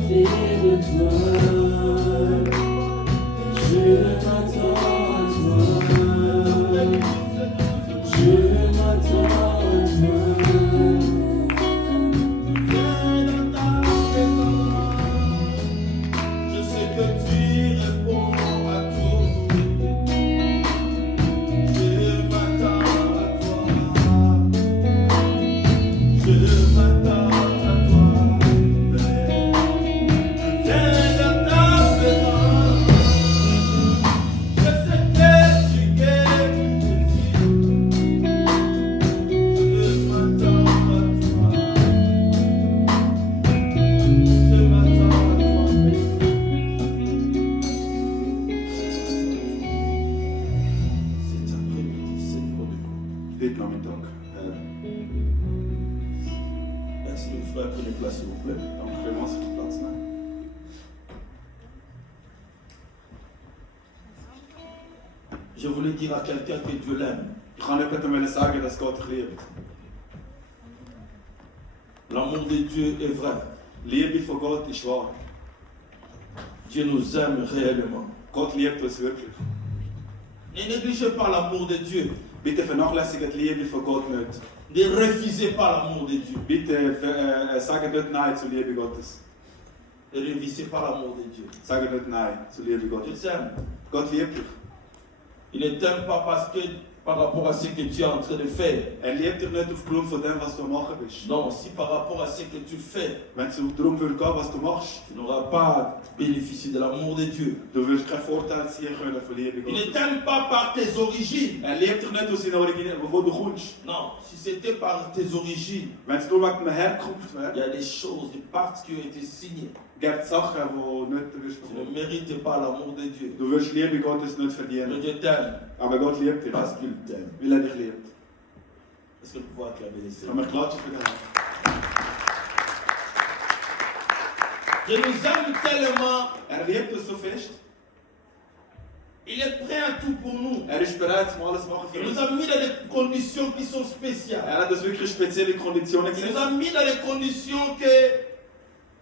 m'enfler de toi. Je m'attends à toi. Je m'attends à toi. Viens dans ta présence. Je sais que tu réponds à tout. Je m'attends à toi. Je m'attends à toi. Viens dans ta présence. Je sais que tu guéris, Jésus. Je m'attends à toi. Je m'attends à toi. Cet après-midi, c'est pour le coup. Dit Nachmittag. Merci le frère, prenez place s'il vous plaît. Dank vielmals für den Platz nehmen. Je voulais dire à quelqu'un que Dieu l'aime. Ich kann jemandem sagen, dass Gott dich liebt. L'amour de Dieu est vrai. Die Liebe von Gott ist wahr. Dieu nous aime réellement. Gott liebt uns wirklich. Ne négligez pas l'amour de Dieu. Bitte vernachlässigt die Liebe von Gott nicht. Ne refusez pas l'amour de Dieu. Bitte sagt nicht Nein zur Liebe Gottes. Ne refusez pas l'amour de Dieu. Sagt nicht Nein zur Liebe Dieu Gottes. t'aime. Gott liebt dich. Il ne t'aime pas parce que par rapport à ce que tu es en train de faire. Liebt dich nicht aufgrund von dem, was du am machen bist. Non, si par rapport à ce que tu fais, Wenn es darum würde gehen, was du machst, tu n'auras pas bénéficié de l'amour de Dieu. du wirst keinen Vorteil ziehen können von Liebe Il ne Gottes. t'aime pas par tes origines. Liebt dich nicht aus seiner Origine, wo du kommst. Non, si c'était par tes origines, Wenn es nur wegen der Herkunft il wäre, y a des choses, des pactes qui ont été signés. gibt es Sachen, die nicht du wirst Tu ne bekommen. mérites pas l'amour de Dieu. Du wirst Liebe Gottes nicht Mais verdienen. Dieu t'aime Aber Gott liebt dich, parce qu'il t'aime. weil er dich liebt. Est-ce que vous pouvez acclamer les Kann man Seigneurs? klatschen für den Herrn? Dieu nous aime tellement, Liebt uns so fest. il est prêt à tout pour nous. Ist bereit, um alles zu machen für Il uns. nous a mis dans des conditions qui sont spéciales. Hat uns wirklich spezielle Konditionen Il nous gesetzt. a mis dans des conditions que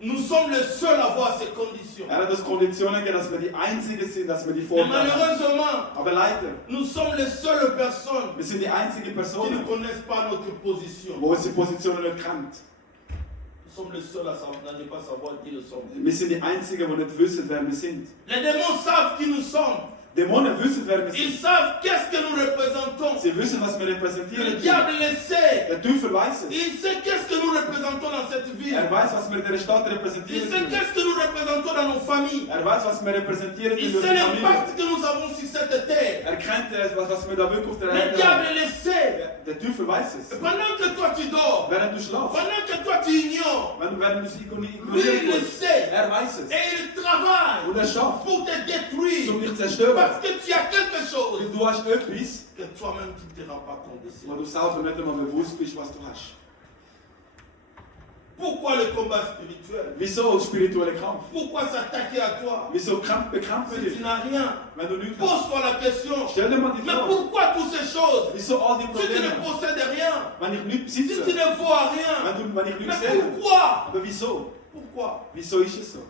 nous sommes les seuls à avoir ces conditions. Hat uns Konditionen gegeben, dass wir die Einzigen sind, dass wir die Mais Vorteile haben. malheureusement, Aber leider, nous sommes les seules personnes wir sind die einzigen qui ne Personen, connaissent pas notre position. die unsere Positionen nicht kennen. Nous sommes les seuls à ne pas savoir qui nous sommes. Wir sind die Einzigen, die nicht wissen, wer wir sind. Les démons savent qui nous sommes. Dämonen wissen, wer wir Ils sind. savent qu'est-ce que nous représentons. Sie wissen, was wir Le repräsentieren. diable le sait. Der Teufel weiß es. Il sait qu'est-ce que nous représentons dans cette ville. Weiß, was wir in der Stadt Il repräsentieren. sait qu'est-ce que nous représentons dans nos familles. Weiß, was wir repräsentieren in Il unserer sait Familie. l'impact que nous avons sur cette terre. Kennt was wir da wirklich auf der Le Erde diable haben. le sait. Der Teufel weiß es. Pendant que toi tu dors, Während du schlafst, pendant que toi tu ignores, während du lui ignoriert il le wirst, sait. weiß es. Et il travaille Und schafft, pour te détruire. dich zu zerstören. Parce que tu as quelque chose Du hast etwas, que toi-même tu ne te rends pas compte de ça. wo du selber nicht einmal bewusst bist, was du hast. Pourquoi le combat spirituel? Wieso ein spiritueller Kampf? Pourquoi s'attaquer à toi? Wieso bekämpfen Si wir tu dich? n'as rien, Wenn du nichts hast. pose-toi la question. Stell dir mal die Mais Frage, pourquoi toutes ces choses? wieso all die Si tu ne Probleme? possèdes rien, Wenn ich nichts si besitze, tu ne vois rien, wenn ich mais nichts sehe. pourquoi? Aber wieso? Pourquoi? Wieso ist es so?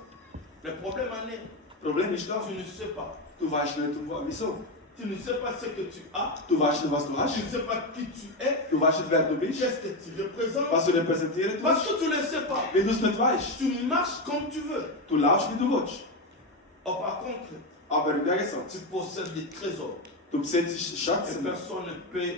Le problème en est, Das Problem ist da. tu ne sais pas. Du weißt nicht, wieso. Tu ne sais pas ce que tu as. Du weißt nicht, was du hast. Tu ne sais pas qui tu es. Du weißt nicht, wer du bist. Qu'est-ce que tu représentes? Was du repräsentieren Parce tust. que tu ne le sais pas. Weil du es nicht weißt. Tu marches comme tu veux. Du laufst, wie du willst. Oh, par contre, Aber im Gegensatz, tu possèdes des trésors du besitzt que Schätze, personne ne peut,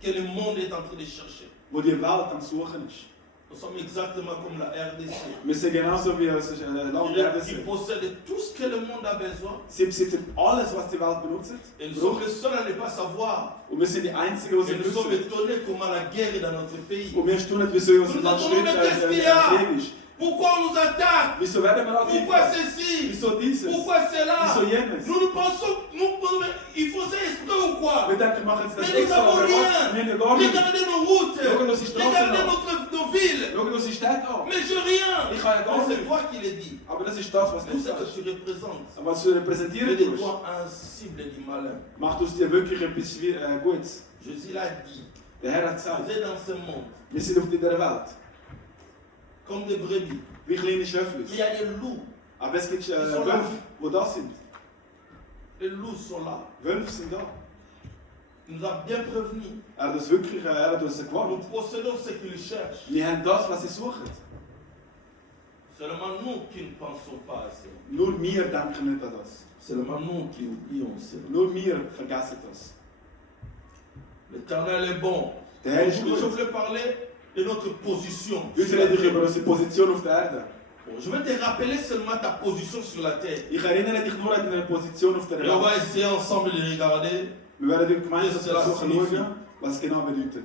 que le monde est en train de chercher. wo die Welt am Suchen ist. Nous sommes exactement comme la RDC. Wir sind genauso wie das Land Erde. Qui possède tout ce que le monde a besoin. Sie besitzen alles, was die Welt benutzt. Et nous sommes les seuls à ne pas savoir. Und wir sind die Einzigen, die Et nous es sommes wissen. étonnés comment la guerre est dans notre pays. Und wir staunen, wieso in unserem Nous Land attendons, mais qu'est-ce qu'il y a? Krieg ist. Pourquoi on nous attaque? Wieso werden wir Pourquoi angegriffen? ceci? Wieso dieses? Pourquoi cela? Wieso jenes? Nous pensons, il faut ça exprès ou quoi? Wir denken, wir machen es Mais nicht nous extra, n'avons aber rien. wir haben gar nichts. Regardez nos routes. Schau uns die Straßen Regardez an. nos villes. Schau uns die Städte an. Mais j'ai rien. Ich habe ja gar Mais c'est nichts. toi qui le dis. Aber das ist das, was Tout du ce que sagst. tu représentes. Aber was du repräsentieren Fais de tust, toi un cible du malin. macht aus dir wirklich etwas Gutes. Jésus l'a dit. Der Herr hat Vous gesagt, êtes dans ce monde. wir sind auf dieser Welt. comme des brebis. wie kleine Mais Schöfflis. il y a des loups. Aber es gibt là. Wölfe, die da sind. Les loups sont là. Wölfe sind da. Il nous a bien prévenus. Er hat uns wirklich er hat uns Nous gewarnt. possédons ce qu'ils cherchent. Wir haben das, was sie suchen. Seulement nous qui ne pensons pas à cela. Nur wir denken nicht an das. Seulement nous qui oublions cela. Nur wir vergessen das. L'Éternel est bon. Der Herr ist Aujourd'hui, je gut. voulais parler de notre position. Heute sur la rede ich terre. über unsere Position auf der Erde. Bon, je vais te rappeler seulement ta position sur la terre. Ich erinnere dich nur an deine Position auf der Et on Erde. va essayer ensemble de regarder. Wir werden heute gemeinsam Das ist versuchen signifiant. schauen, was es genau bedeutet.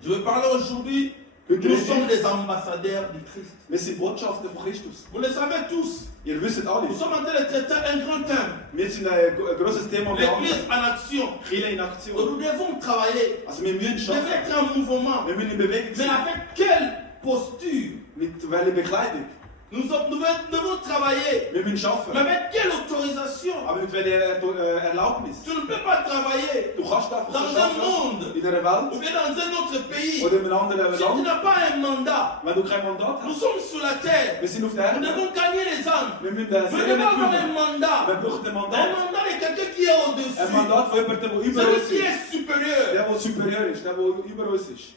Je vais parler aujourd'hui. Heute Nous rede sommes ich, des ambassadeurs du Christ. wir sind Botschafter von Christus. Vous le savez tous. Ihr wisst alle, Nous sommes en train de traiter un grand thème. wir sind ein grosses Thema mit L'Église en action. Kirche in Et Aktion. nous devons travailler. Also wir müssen Nous devons schaffen. être en mouvement. Wir müssen in Bewegung Mais sein. avec quelle posture? Mit welcher Bekleidung? Nous devons travailler. Wir müssen Mais schaffen. avec quelle autorisation? Aber mit welcher Erlaubnis? Tu ne peux pas travailler Du kannst einfach dans so un schaffen. monde In einer ou Welt bien dans un autre pays oder in einem anderen si tu Land. n'as pas un mandat. Wenn du kein Mandat Nous hast. sommes sur la terre. Wir sind auf der Nous Erde. devons gagner les âmes. Wir müssen Nous Seelen devons avoir un gewinnen. mandat. Wir brauchen ein Un Mandat. mandat de quelqu'un qui est Ein au-dessus. Mandat von jemandem, der über Celui uns qui ist. est supérieur. Der superior ist, der über uns ist.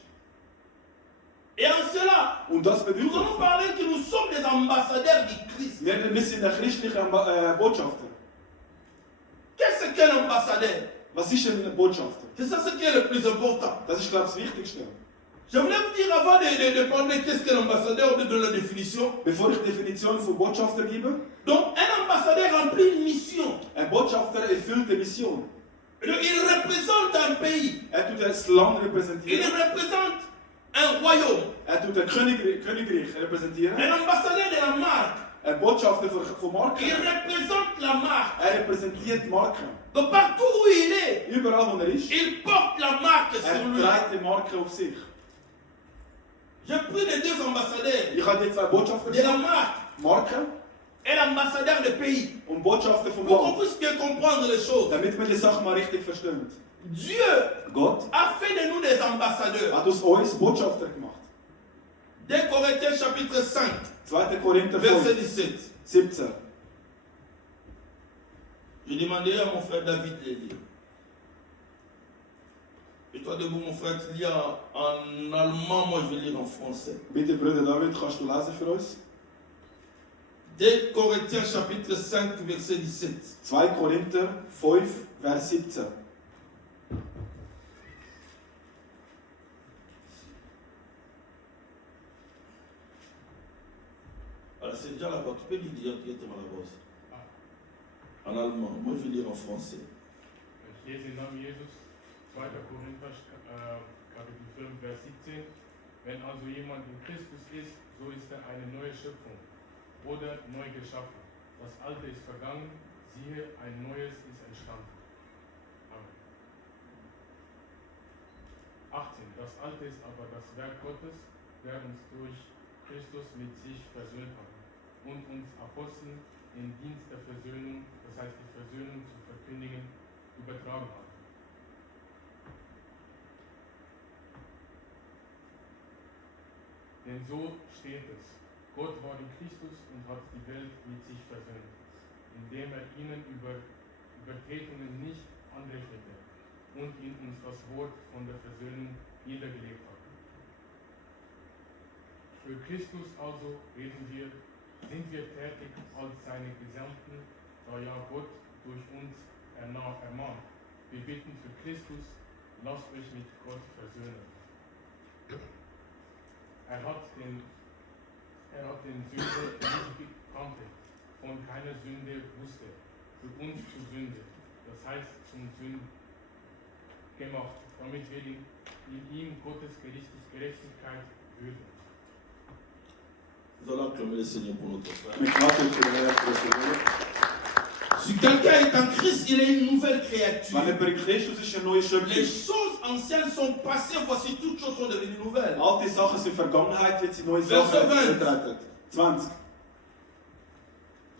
Et en cela, Und das nous bedeutet, allons parler que nous sommes des ambassadeurs du Christ. wir sind ein christlicher Botschafter. Qu'est-ce qu'un ambassadeur? Was ist ein Botschafter? C'est ça ce qui est le plus important. Das ist, glaube ich, das Wichtigste. Je voulais vous dire avant de parler qu'est-ce qu'un ambassadeur, de la définition. Bevor ich die Definition von Botschafter gebe, Donc, un ambassadeur remplit une mission. ein Botschafter erfüllt eine Mission. Il représente un pays. Tut das Land Il repräsentieren. représente un royaume. Tut ein Königreich repräsentieren. Un ambassadeur de la marque. Ein Botschafter von Marken. Il représente la marque. Repräsentiert Marken. Donc, partout où il est, Überall, wo ist, il porte la marque sur lui. trägt die Marke auf sich. J'ai pris les deux ambassadeurs Ich habe jetzt zwei Botschafter de la marque Marken et l'ambassadeur de pays. und Botschafter vom Pour qu'on Land. puisse bien comprendre les choses. Damit man die Sache mal richtig versteht. Dieu Gott a fait de nous des ambassadeurs. hat aus uns Botschafter gemacht. 2 Corinthiens chapitre 5, 2. Korinther verset 5, 17. 17. Je demanderai à mon frère David de lire. Et toi debout, mon frère, tu lis en allemand, moi je vais lire en français. Bitte, Bruder David, kannst du lesen für uns? 2 Corinthiens chapitre 5, verset 17. 2. Korinther 5, Vers 17. Voilà, c'est déjà là-bas. Tu peux lire directement là-bas aussi. En allemand. Moi, je vais lire en français. Ich lese im Namen Jesus, 2. Korinther, Kapitel 5, Vers 17. Wenn also jemand in Christus ist, so ist er eine neue Schöpfung oder neu geschaffen. Das Alte ist vergangen, siehe, ein neues ist entstanden. Amen. 18. Das Alte ist aber das Werk Gottes, der uns durch Christus mit sich versöhnt hat und uns Aposteln den Dienst der Versöhnung, das heißt die Versöhnung zu verkündigen, übertragen hat. Denn so steht es, Gott war in Christus und hat die Welt mit sich versöhnt, indem er ihnen Übertretungen nicht anrechnete und in uns das Wort von der Versöhnung niedergelegt hat. Für Christus also sind wir tätig als seine Gesandten, da ja Gott durch uns ermahnt. Wir bitten für Christus, lasst euch mit Gott versöhnen. Er hat den Sünder nicht kannte, von keiner Sünde wusste, für uns zur Sünde, das heißt zum Sünden gemacht, damit wir in ihm Gottes Gerechtigkeit würden. Nous allons acclamer le Seigneur pour notre frère. Wir klappen für den Herrn, für den Herrn. Si quelqu'un est en Christ, il est une nouvelle créature. Wenn jemand in Christus ist, eine neue Les Schöpfung. choses anciennes sont passées, voici toutes choses sont devenues nouvelles. Alte Sachen sind Vergangenheit, jetzt sind neue Vers Sachen 20. vertreten. 20.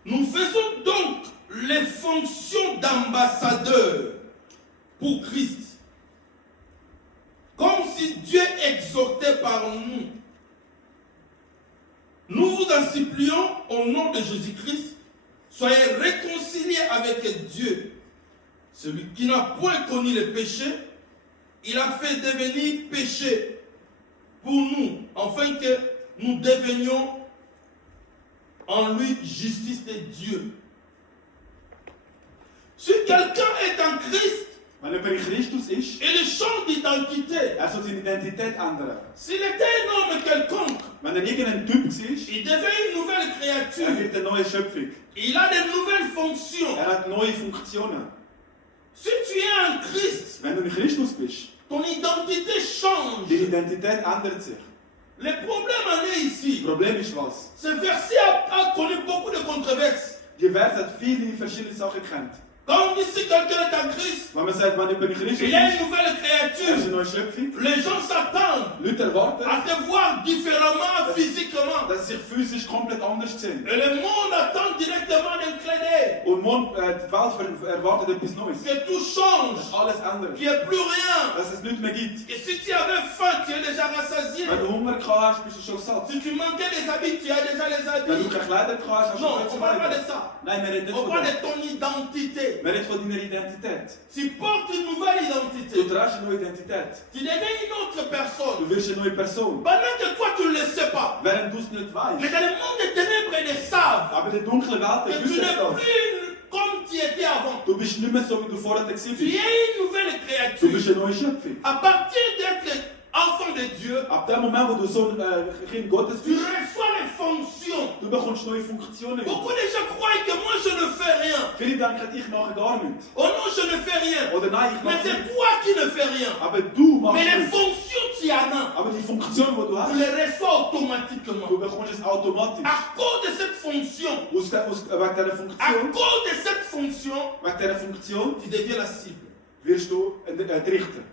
Nous faisons donc les fonctions d'ambassadeurs pour Christ. Comme si Dieu exhortait par nous. Nous vous en supplions au nom de Jésus-Christ, soyez réconciliés avec Dieu. Celui qui n'a point connu le péché, il a fait devenir péché pour nous, afin que nous devenions en lui justice de Dieu. Si quelqu'un est en Christ, Wenn jemand in Christus ist, il change d'identité. er soll seine Identität ändern. S'il était un homme quelconque, Wenn er irgendein Typ war, il devient une nouvelle er créature. wird eine neue Schöpfung. Il a de nouvelles fonctions. Er hat neue Funktionen. Si tu es en Christ, Wenn du in Christus bist, ton identité change. deine Identität ändert sich. Le problème en est ici. Das Problem ist was? Ce verset a connu beaucoup de controverses. Die Vers hat viele verschiedene Sachen gekannt. Quand on dit si quelqu'un est en Christ, Wenn man sagt, wenn jemand in Christus il est ist, une nouvelle er ist créature. eine neue Schöpfung. Les gens s'attendent Leute erwarten, à te voir différemment physiquement. dass sie sich physisch komplett anders sind. Et le monde attend directement d'un clin d'œil. Und die Welt erwartet etwas Neues. Que tout change. Dass alles ändert. Qu'il n'y ait plus rien. Dass es nichts mehr gibt. Et si tu avais faim, tu es déjà rassasié. Wenn du Hunger gehabt hast, bist du schon satt. Si tu manquais des habits, tu as déjà les Wenn du habits. keine Kleider gehabt hast, hast du Non, schon on ne zu parle pas de Kleider. ça. Nein, wir reden nicht On von parle dem. de ton identité. Wir reden von deiner Identität. Tu portes une nouvelle Du identité. trägst eine neue Identität. Tu deviens une autre personne. Du wirst eine neue Person. Pendant que toi, tu ne le sais pas. Während du es nicht Mais weißt. dans le monde des ténèbres, ils le savent. Aber in der dunklen Welt Que tu wissen n'es es das. plus comme tu étais avant. Du bist nicht mehr so, wie du vorher warst. Tu es une nouvelle Du créature. bist eine neue Schöpfung. À partir d'être enfant de Dieu, Ab dem Moment, wo du so ein Kind Gottes tu bist, reçois les fonctions. du bekommst neue Funktionen. Beaucoup de gens croient que moi, je ne fais rien. Viele denken, ich mache gar nichts. Oh non, je ne fais rien. Oder nein, ich Mais mache c'est nichts. toi qui ne fais rien. Aber du machst Mais les nichts. fonctions, tu en as. Aber die Funktion, die du Tu hast, les reçois automatiquement. du bekommst es automatisch. À cause de cette fonction, Wegen dieser à Funktion, cause de cette fonction, wegen dieser Funktion tu deviens la cible. wirst du ein Richter.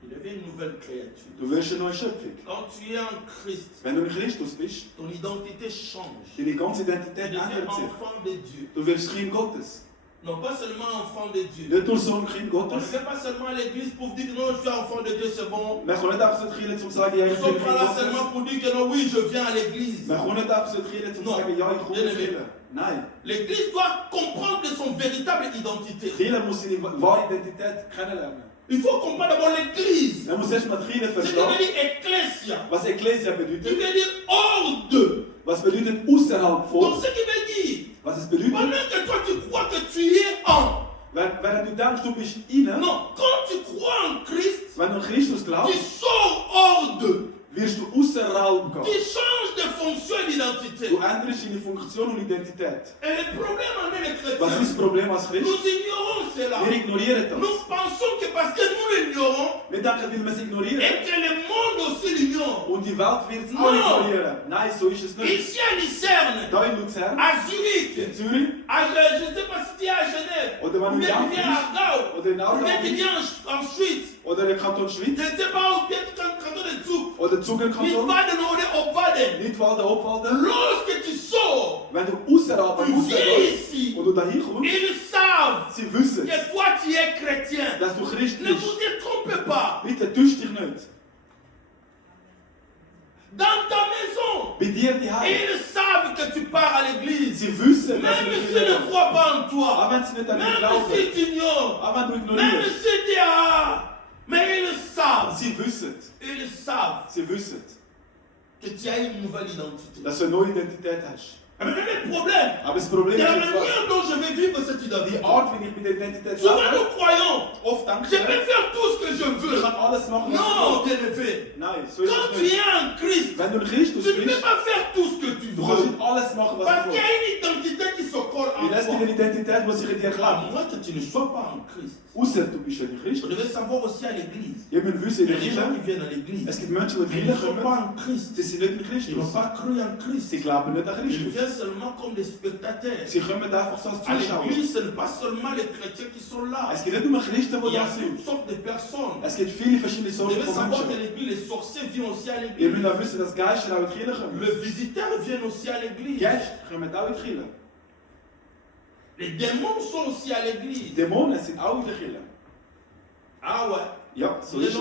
Tu deviens une nouvelle créature. Du wirst eine neue Schöpfung. Quand tu es en Christ, Wenn du in Christus bist, ton identité change. deine ganze Tu Identität deviens ändert sich. enfant de Dieu. Du wirst Kind Gottes. Non, pas seulement enfant de Dieu. Nicht nur so ein Kind On ne Gottes. fait pas seulement à l'église pour dire que non, je suis enfant de Dieu, c'est bon. Man kann nicht einfach so Kirche zum sagen, ja, Ils ich ne sont bin pas Kind là Gottes. seulement pour dire que non, oui, je viens à l'église. Man kann nicht einfach so Kirche zum Non. sagen, ja, ich komme in die Kirche. Nein. L'église doit comprendre son véritable identité. Die Kirche muss seine wahre Identität kennenlernen. Il faut comprendre d'abord l'église. Er muss erstmal die Kirche Ce qui veut verstehen, dire ecclesia. was Ekklesia Qui bedeutet. veut dire hors de. Was bedeutet außerhalb Donc von. ce qui veut dire, Was es bedeutet, pendant que toi tu crois que tu es en. wenn du denkst, du bist innen, Non, quand tu crois en Christ, wenn du an Christus tu glaubst, sors hors de. wirst du außerhalb Tu gehen. changes de fonction et d'identité. Du änderst deine Funktion und Identität. Et le problème en est les Was ist chrétiens. das Problem als Christ? Nous ignorons cela. Wir ignorieren das. Nous pensons que parce que nous l'ignorons, Wir denken, weil wir es ignorieren. et que le monde aussi l'ignore. Und die Welt wird es No. auch ignorieren. Nein, so ist es nicht. Ici à Lucerne, Da in Luzern, à Zurich, in Zürich, je ne sais pas si tu es à Genève, Oder wenn ou du bien in tu viens à Argau, oder in ou Aargau bien tu bist, viens en Suisse, oder im Kanton je Schweiz, ne sais pas où bien tu es en canton de Zug, oder mit Zugerkanton, Baden oder Obaden. Nidwalden, Obwalden. Lorsque tu sors, Wenn du außerhalb tu rausgehst viens ici, und du dahin kommst, ils savent sie wissen, que toi tu es chrétien. dass du Christ Ne bist. vous y trompez pas. Bitte täusch dich nicht. Dans ta maison, Bei dir die Heim. ils savent que tu pars à l'église. Sie wissen, dass Même du s'ils nicht ne croient pas en toi. Auch wenn sie nicht an dich Même glauben. si tu ignores. Auch wenn du Même ignorierst. si tu mais ils savent. Sie wissen. Ils savent Sie wissen, que tu as une nouvelle identité. dass du eine neue Identität hast. Mais le problème, Aber das Problem c'est la ist, was? manière dont je vais vivre cette Die identité. Art, wie ich mit der Identität Souvent lebe, nous croyons, oft denke je ich, peux faire tout ce que je ich veux. kann alles machen, was Non, ich bien élevé. will. Nein, so ist Quand es tu nicht. es en Christ, Wenn du in Christus tu ne peux bist, pas faire tout ce que tu du kannst veux. nicht alles machen, was Parce du qu'il y willst. a une identité qui se colle en Weil es gibt toi. eine Identität, die sich in dir À klebt. moins que tu ne sois pas en Christ. Außer du bist ja in Je Christus. devais savoir aussi à l'église. Wir müssen wissen, Il y in a der des gens qui Kirche, viennent à l'église. es gibt Menschen, die Mais in ils die ne Kirche sont pas kommen, en Christ. sie sind nicht in Ils Christus. n'ont pas cru en Christ. Sie glauben nicht an Ils Christus. viennent seulement comme des spectateurs. Sie kommen einfach so als À Zuschauer. l'église, ce n'est pas seulement les chrétiens qui sont là. Es gibt nicht nur Christen, Il die y a da sind. toutes sortes de personnes. Es gibt viele verschiedene Vous Sorten devez von savoir que Menschen. l'église, les sorciers viennent aussi à Ihr l'église. müsst auch wissen, dass Geister auch in die Kirche kommen. Les visiteurs viennent aussi à l'église. Geister kommen auch in die Kirche. Les démons sont aussi à l'église. Dämonen sind auch in der Kirche. Ah ouais. Ja, so Les, ist es.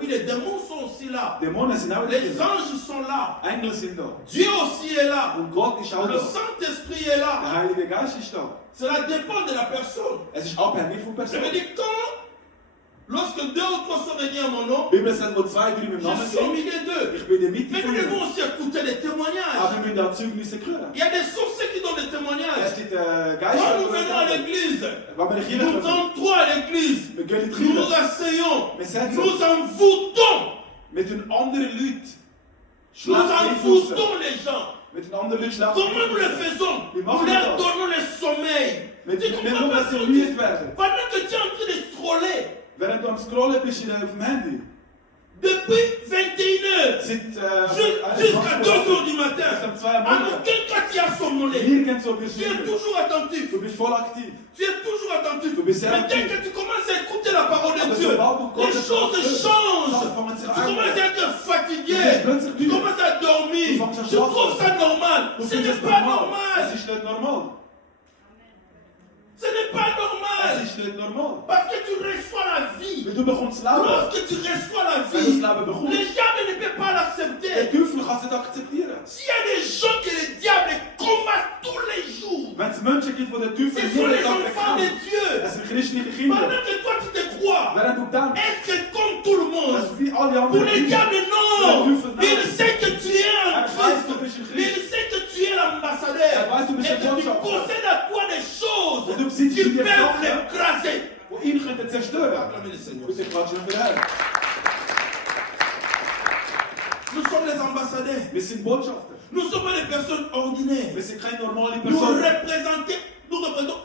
oui, les démons sont aussi là. Dämonen sind auch Les drin. anges sont là. Engel sind da. Dieu aussi est là. Und Gott ist auch Le da. Saint-Esprit est là. Der Heilige Geist ist da. Cela dépend de la personne. Es ist abhängig von der Je Person. me dis, lorsque 2 ou 3 sont réunis à mon nom, Die Bibel sagt, wo 2, 3 mit Namen je suis au sind, milieu d'eux. ich bin in der Mitte Mais von nous ihnen. devons aussi écouter les témoignages. Aber wir müssen auch Zeugnisse hören. Il y a des sorciers qui donnent des témoignages. Es gibt Quand Geister, nous venons à l'église, wenn wir in die nous Kirche kommen, entrons à l'église, wir gehen in die nous nous Kirche, asseyons, wir setzen nous envoûtons, mit den anderen Leuten, nous schlafen envoûtons les gens. mit den anderen Leuten schlafen. Comment nous le faisons? Wir Nous machen leur das. donnons le sommeil. Mit Tu wir comprends wollen, pas dass ce sie que müde tu- werden. Pendant que tu es en train de scroller, Während du am Scrollen bist auf dem Handy, depuis 21h seit jusqu'à 2h du matin, bis um 2 Uhr en morgens, aucun cas tu as somnolé. nirgendwo bist Tu es du müde. toujours attentif. Du bist voll aktiv. Tu es toujours attentif. Du bist sehr Mais dès aktiv. que tu commences à écouter la parole de Aber Dieu, sobald du les Gottes Wort choses hörst, changent. Sachen fangen sich Tu an. commences à être fatigué. Du bist plötzlich Tu müde. commences à dormir. Du fängst an Tu schlafen. trouves ça normal. Du Ce findest n'est es pas normal. normal. Es ist nicht normal. Ce n'est pas Es normal. ist nicht normal. Parce que tu reçois la vie. Weil du bekommst Leben. Lorsque tu reçois la Wenn du vie, das Leben bekommst, les diables ne peuvent pas der l'accepter. Teufel kann es nicht akzeptieren. S'il y a des gens que le diable combat tous les jours, Wenn es Menschen gibt, die der Teufel ce sont jeden les Tag enfants de bekämpft, Dieu. das sind christliche Kinder. Pendant que toi tu te crois Während du denkst, être comme tout le monde, dass du wie alle pour anderen les Kinder, diables, non. Il sait que tu es un er weiß, du Christ. bist ein Il Christ. sait que tu es l'ambassadeur. Er weiß, du bist Et ein que tu Botschafter. possèdes à toi des choses Und du besitzt qui in dir peuvent Sachen, l'écraser. die ihn könnten zerstören. Acclamez le Seigneur. Bitte klatschen für den Herrn. Nous sommes les ambassadeurs. Wir sind Botschafter. Nous sommes pas des personnes ordinaires. Wir sind keine normale Nous Person. représentons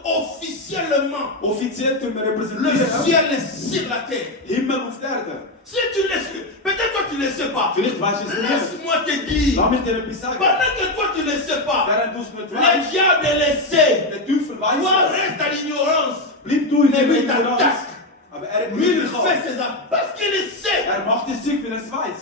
officiellement Offiziell tun wir le repräsentieren ciel est sur la terre. Himmel auf der Erde. Si tu laisses, peut-être toi tu ne le sais pas. Vielleicht weißt du es nicht. Laisse-moi te dire, Lass mich dir etwas sagen. pendant que toi tu ne le sais pas, Während du es nicht le weißt, diable le sait. der Teufel Toi weiß es. reste à l'ignorance. Bleib du in Mais der il Ignoranz. t'attaque. Aber er Lui, il bringt dich fait an. ses actes parce qu'il le sait. Er macht das Zeug, weil er es weiß.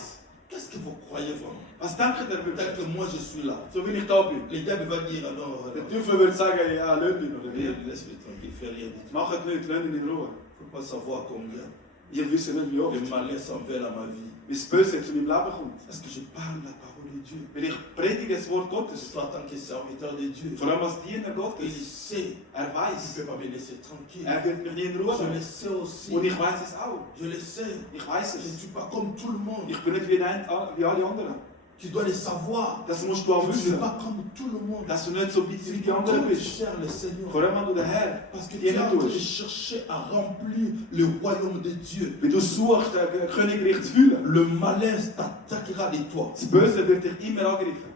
Qu'est-ce que vous croyez vraiment? Was denkt ihr Peut-être wirklich? que moi je suis là. So wie ich da bin. Le diable va dire alors, Der Teufel würde sagen, ja, lass ihn oder wie? laisse-le tranquille, fais rien du tout. Macht nicht, lass ihn in Ruhe. Il ne faut pas savoir combien Ihr wisst nicht, wie oft le malin s'en veut à ma vie. wie das Böse zu meinem Leben kommt. Parce que je parle la parole de Dieu. Wenn ich predige das Wort Gottes, Toi, en tant que serviteur de Dieu, vor allem als Diener il Gottes, sait, er il ne weiß, peut pas me laisser tranquille. er wird mich nie in Ruhe Je le lassen. sais aussi. Und ich weiß es auch. Je le sais. Ich weiß Je ne es. suis pas comme tout le monde. Ich bin nicht wie alle anderen. Tu dois le savoir. Das musst du auch Tu ne es wissen. pas comme tout le monde. Dass du nicht so wie die anderen Comme tu bist. sers le Seigneur. Vor allem, wenn du den Herrn Parce que tu es dienen en train de tust. chercher à remplir le royaume de Dieu. Wenn du suchst, ein Königreich zu fühlen, Le malin t'attaquera de toi. das Böse wird dich immer angreifen.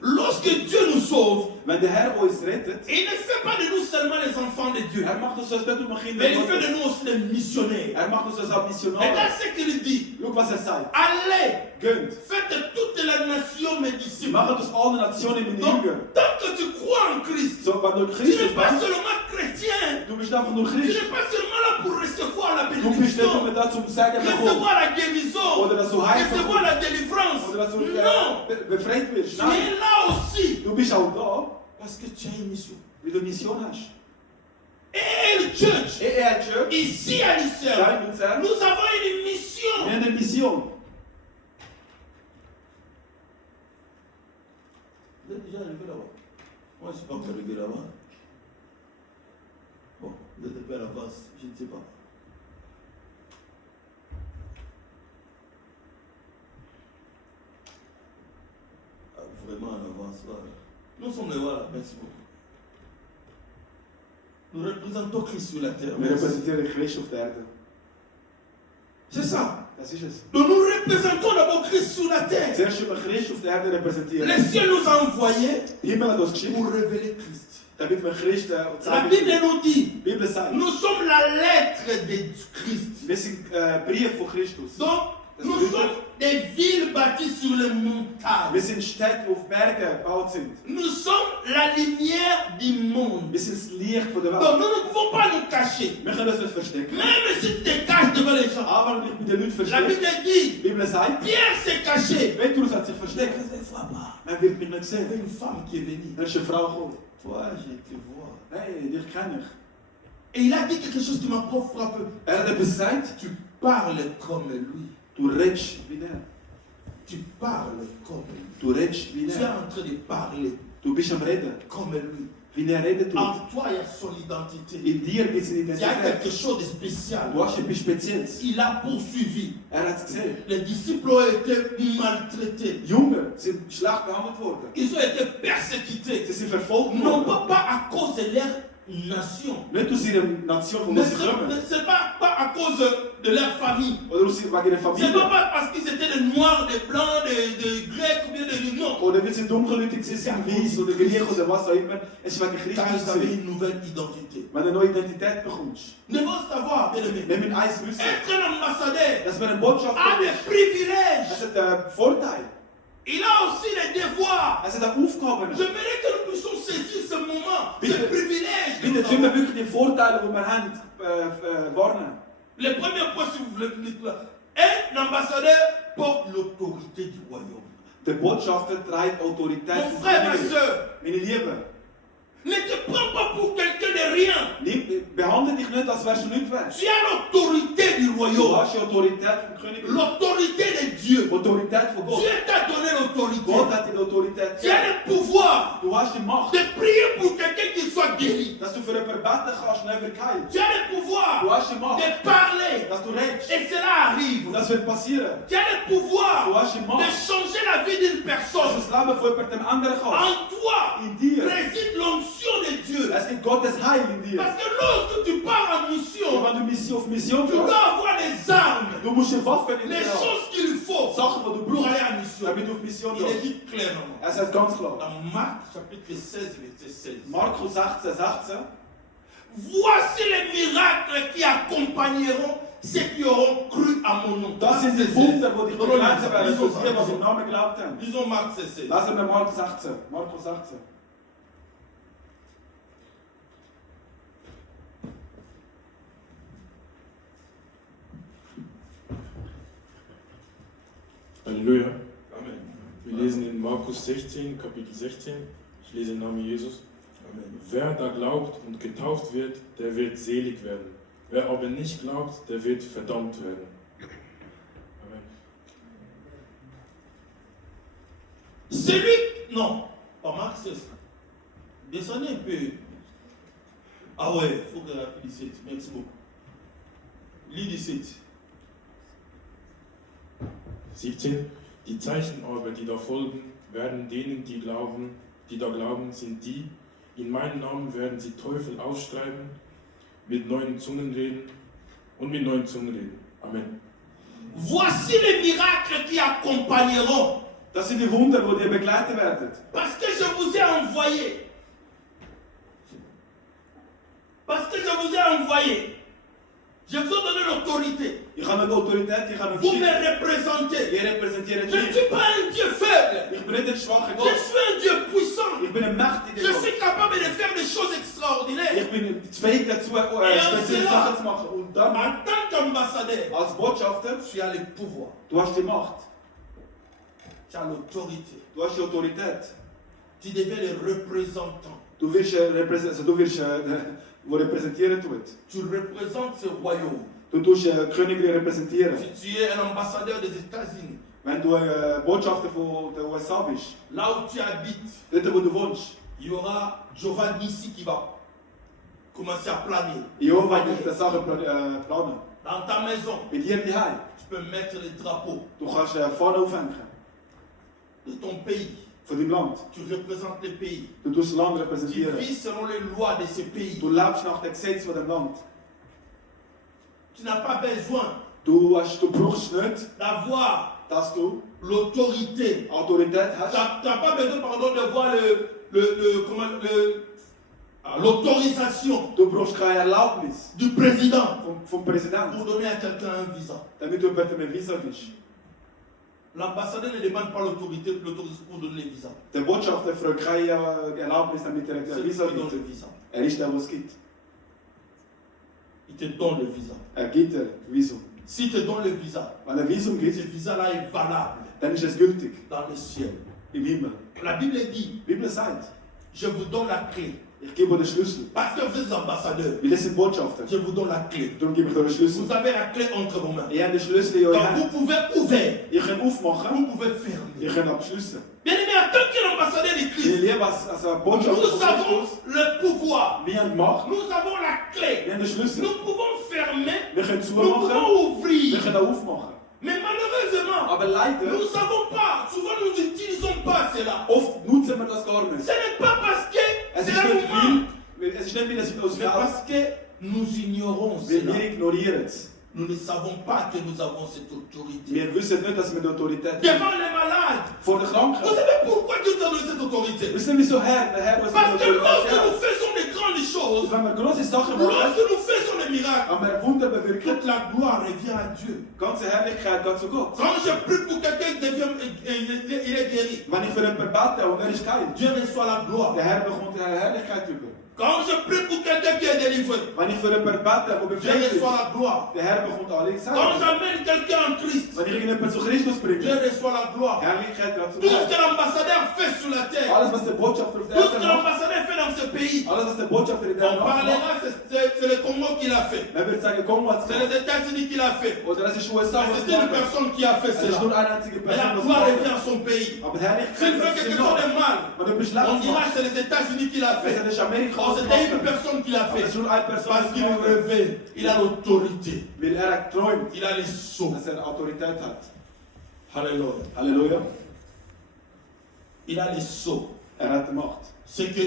Lorsque Dieu nous sauve, Wenn der Herr uns rettet, il ne fait pas de nous seulement les enfants de Dieu, er macht uns als nicht nur Kinder mais il fait de Gottes. nous aussi les missionnaires. Er macht uns als Et Missionare. là, ce qu'il dit, Schau, was er sagt. allez, Geht. faites de toutes les nations mes disciples. Macht aus allen Nationen meine Donc, Jünger. tant que tu crois en Christ, So, wenn du tu Christus n'es pas bist, seulement chrétien, du bist einfach nur tu Christ. n'es pas seulement là pour recevoir la Du bist nicht bénédiction, nur da zum Sagen bekommen. recevoir la guérison, Oder dass du heil recevoir bekommst. la délivrance. Oder dass du Non, befreit wirst. tu Nein. es là aussi Du bist auch da, parce que tu as une mission. weil du eine Mission hast. Et le church, ER Church, ici à Lucerne, da in Luzern, nous avons une mission. wir haben eine Mission. Vous êtes déjà arrivé là-bas? Moi, je ne suis pas encore arrivé là-bas. Bon, vous êtes un peu à l'avance, je ne sais pas. Ah, vraiment en avance, voilà. Nous sommes les voilà, merci beaucoup. Nous représentons Christ sur la terre. Wir Merci. repräsentieren Christ auf der Erde. C'est ça. Das ist es. Donc nous représentons d'abord Christ sur la terre. Zuerst über Christ auf der Erde repräsentieren. Le ciel nous a envoyés Der Himmel hat uns geschickt, pour révéler Christ. damit wir Christ La zeigen. Bible nous dit, Die Bibel sagt, nous sommes la lettre de Christ. wir sind Brief von Christus. Donc, nous sommes des villes bâties sur les montagnes. Wir sind Städte, die auf Bergen gebaut sind. Nous sommes la lumière du monde. Wir sind das Licht von der Donc, Welt. nous ne pouvons pas nous cacher. Wir können uns nicht verstecken. Même si tu te caches devant les gens. Aber wenn ich mit den Leuten La verstecke, Bible dit, die Bibel sagt, Pierre s'est caché. Petrus hat sich Je versteckt. ne vois pas. Er wird mich nicht Il y avait sehen. une femme qui est venue. Dann ist eine Frau gekommen. Toi, je te vois. Hey, dich kenne ich. Et il a dit quelque chose qui m'a trop frappé. Er hat etwas gesagt, Tu parles comme lui. du redest wie er. Tu parles comme lui. Du redest wie Tu es er. en train de parler Du bist am Reden, comme lui. wie er reden tut. En toi, il y a son identité. In dir gibt es eine Il y a quelque Identität. chose de spécial. Du hast etwas Spezielles. Il a poursuivi. Er hat es gesehen. Les disciples ont été maltraités. Die Jungen sind schlecht behandelt worden. Ils ont été persécutés. Sie sind verfolgt Non worden. pas à cause de leur nation. Nicht aus ihrer Nation, von Mais wo sie kommen. ce n'est pas à cause de leur famille. Oder aus wegen ihrer Ce Familie. n'est pas parce qu'ils étaient des noirs, des blancs, des grecs ou bien des... Non. Oder weil sie dunkle Leute waren, weiß oder Griechen oder was auch immer. Es ist wegen Car Christus. ils avaient gewesen. une nouvelle identité. Wenn du eine neue Identität bekommst. Ne faut savoir, bien aimé. Wir müssen eins wissen. Être un ambassadeur Dass wir ein Botschafter a des ist. privilèges. Es hat einen Vorteil. Il a aussi les devoirs. Es hat eine Aufgabe. J'aimerais que nous puissions saisir ce moment, ce Bitte- privilège. que Bitte nous tun wir avons. wirklich die Vorteile, die wir haben, warnen. Le premier point, si vous voulez, un ambassadeur porte l'autorité du royaume. Der Botschafter trägt Autorität. Mon vom frère, ma König. soeur, Meine Lieben, ne te prends pas pour quelqu'un de rien. behandle dich nicht, als wärst du nicht wert. Tu as l'autorité du Du royaume, hast die Autorität vom König. l'autorité de Dieu. Autorität von Gott. Dieu t'a donné l'autorité. Gott hat dir die Autorität Tu as gegeben. le pouvoir Du hast die Macht, de prier pour quelqu'un qui soit guéri. dass du für jemanden beten kannst und er wird geheilt. Tu as le pouvoir Du hast die Macht, de parler. dass du redest. Et cela arrive. Und das wird passieren. Tu as le pouvoir Du hast die de Macht, changer la vie d'une dass personne. du das Leben von jemandem anderen kannst. En toi In dir. réside l'onction de Dieu. Es gibt Gottes Heil in dir. Parce que lorsque tu pars en Und mission, wenn du auf Mission tu dois gehst, avoir les armes, du musst die Waffen in les dir haben. choses qu'il faut Sachen, die du pour brauchst, aller en mission. damit du auf Mission Il est gehst. dit clairement. Er sagt ganz klar. Dans Marc chapitre 16, verset 16. Markus 16, 16. Voici les miracles qui accompagneront ceux qui auront cru à mon nom. Das sind die Wunder, die dich begleiten werden, Lisons für die, was im ça. Namen geglaubt haben. Lisons Marc 16. Lesen wir Markus 16. Markus 16. Halleluja. Amen. Wir lesen in Markus 16, Kapitel 16. Ich lese im Namen Jesus. Amen. Wer da glaubt und getauft wird, der wird selig werden. Wer aber nicht glaubt, der wird verdammt werden. Amen. Celui. Non, pas Marc 16. Descendez un peu. Ah ouais, il faut que la 17. Merci beaucoup. Lis 17. 17. Die Zeichen aber, die da folgen, werden denen, die da glauben, sind die, in meinem Namen werden sie Teufel ausschreiben, mit neuen Zungen reden und mit neuen Zungen reden. Amen. Voici les miracles qui accompagneront. Das sind die Wunder, die ihr begleiten werdet. Parce que je vous ai envoyé. Parce que je vous ai envoyé. Je vous ai donné l'autorité. Ich habe eine Autorität, ich habe eine Vous me Geschichte. représentez. Ihr repräsentiert Je ne mich. suis pas un Dieu faible. Ich bin nicht ein schwacher Je Gott. suis un Dieu puissant. Ich bin ein Je mächtiger Gott. suis capable de faire des choses extraordinaires. Ich bin fähig dazu, spezielle Sachen zu machen. Und dann, En tant qu'ambassadeur, als Botschafter, tu as le pouvoir. du hast die Macht. Tu as l'autorité. Du hast die Autorität. Tu deviens le représentant. Du wirst, wo repräsentieren tut. Tu représentes ce royaume. Du tust Königli repräsentieren. Si tu es un ambassadeur des États-Unis, Wenn du ein Botschafter von der USA bist, là où tu habites, dort wo du wohnst, il y aura Giovanni ici qui va commencer à planer. Jehova wird die Sachen planen. Dans ta maison, Bei dir daheim. tu peux mettre les drapeaux Du kannst Fahnen aufhängen. de ton pays. Von deinem Land. Tu représentes les pays. Du tust das Land Tu repräsentieren. vis selon les lois de ces pays. Du lebst nach dem Gesetz von dem Land. Tu n'as pas besoin Du brauchst nicht, d'avoir dass du l'autorité. Autorität Tu hast. n'as pas besoin, pardon, de voir l'autorisation Du brauchst keine Erlaubnis du président vom Präsidenten, pour donner à quelqu'un un visa. damit du jemandem ein Visa gibst. L'ambassadeur ne demande pas l'autorisation pour donner les visas. Der Botschafter fragt keine Erlaubnis, damit er C'est ein lui Visa qui donne le gibt. visa. Er ist der, der es gibt. Il te donne le visa. Er gibt dir Visum. S'il te donne le visa, Wenn er Visum ce gibt, visa-là est valable dann ist es gültig dans le ciel. im Himmel. La Bible dit, Die Bibel sagt, je vous donne la clé Ich gebe euch den Schlüssel. Parce que vous êtes ambassadeurs. Weil ihr seid Botschafter. Je vous donne la clé. Darum gebe ich euch den Schlüssel. Vous avez la clé entre vos mains. Ihr habt den Schlüssel in euren Donc vous Händen. pouvez ouvrir, Ihr könnt aufmachen, vous pouvez fermer. ihr könnt abschließen. Bien aimé, en tant qu'ambassadeur de Ihr Christ, Lieben, als ein Botschafter nous von avons Christus, le pouvoir. wir haben Macht, Nous avons la clé. wir haben den Schlüssel. Nous pouvons fermer, Wir können nous zumachen, pouvons wir ouvrir. können auch aufmachen. Mais malheureusement, Aber leider, nous ne savons pas, souvent nous n'utilisons pas cela. oft nutzen wir das gar nicht. Ce n'est pas parce que Es c'est ist un nicht moment, viel, es ist nicht viel, es aus mais parce Feld, que nous ignorons weil cela. wir ignorieren es. Nous ne savons pas que nous avons cette autorité. Wir wissen nicht, dass wir die Autorität haben. Devant les malades. Vor den Vous Kranken. savez pourquoi Dieu nous a donné cette autorité? Wissen wir wieso der Herr uns Parce die que lorsque Autorität nous hat? faisons des grandes choses, Wenn wir große Sachen machen, lorsque nous faisons des miracles, haben wir Wunder bewirkt, toute la gloire revient à Dieu. ganze Herrlichkeit geht zu Gott. Quand je prie pour quelqu'un qui devient, il est guéri, Wenn ich für jemanden bete und er ist geheilt, Dieu reçoit la gloire. der Herr bekommt die Herrlichkeit über. Quand je prie pour quelqu'un qui est délivré, Wenn ich für jemanden bete, der Dieu befreit ist, reçoit la gloire. der Herr bekommt alle Quand Segen. j'amène quelqu'un en Christ, Wenn ich irgendjemanden zu Christus bringe, Dieu reçoit la gloire. Herrlichkeit geht zu Tout ce Gott. que l'ambassadeur fait sur la terre, Alles, was der Botschafter auf der tout ce Erde que macht, l'ambassadeur fait dans ce pays, alles, was der Botschafter in der on Erde macht, parlera, c'est le Congo qui l'a fait. er wird sagen, komm, was C'est les États-Unis qui l'a fait. oder das ist USA, Mais was c'est une gemacht hat. personne qui a fait Es ist cela. nur eine einzige Mais la Person, gloire was revient gemacht à son pays. hat. Aber S'il Herrlichkeit fait ist quelque in chose de Gott. mal, Wenn du bist on dira Schlecht c'est les États-Unis qui l'a es fait. ist Amerika Oh, c'était une ausgemacht. personne qui l'a Aber es fait. ist nur eine Person, Parce die qu'il gemacht hat. rêvait, il a l'autorité, Weil er hat geträumt, il a les sceaux. dass er Autorität hat. Alléluia. Halleluja. Il a les sceaux. Er hat die Macht. C'est que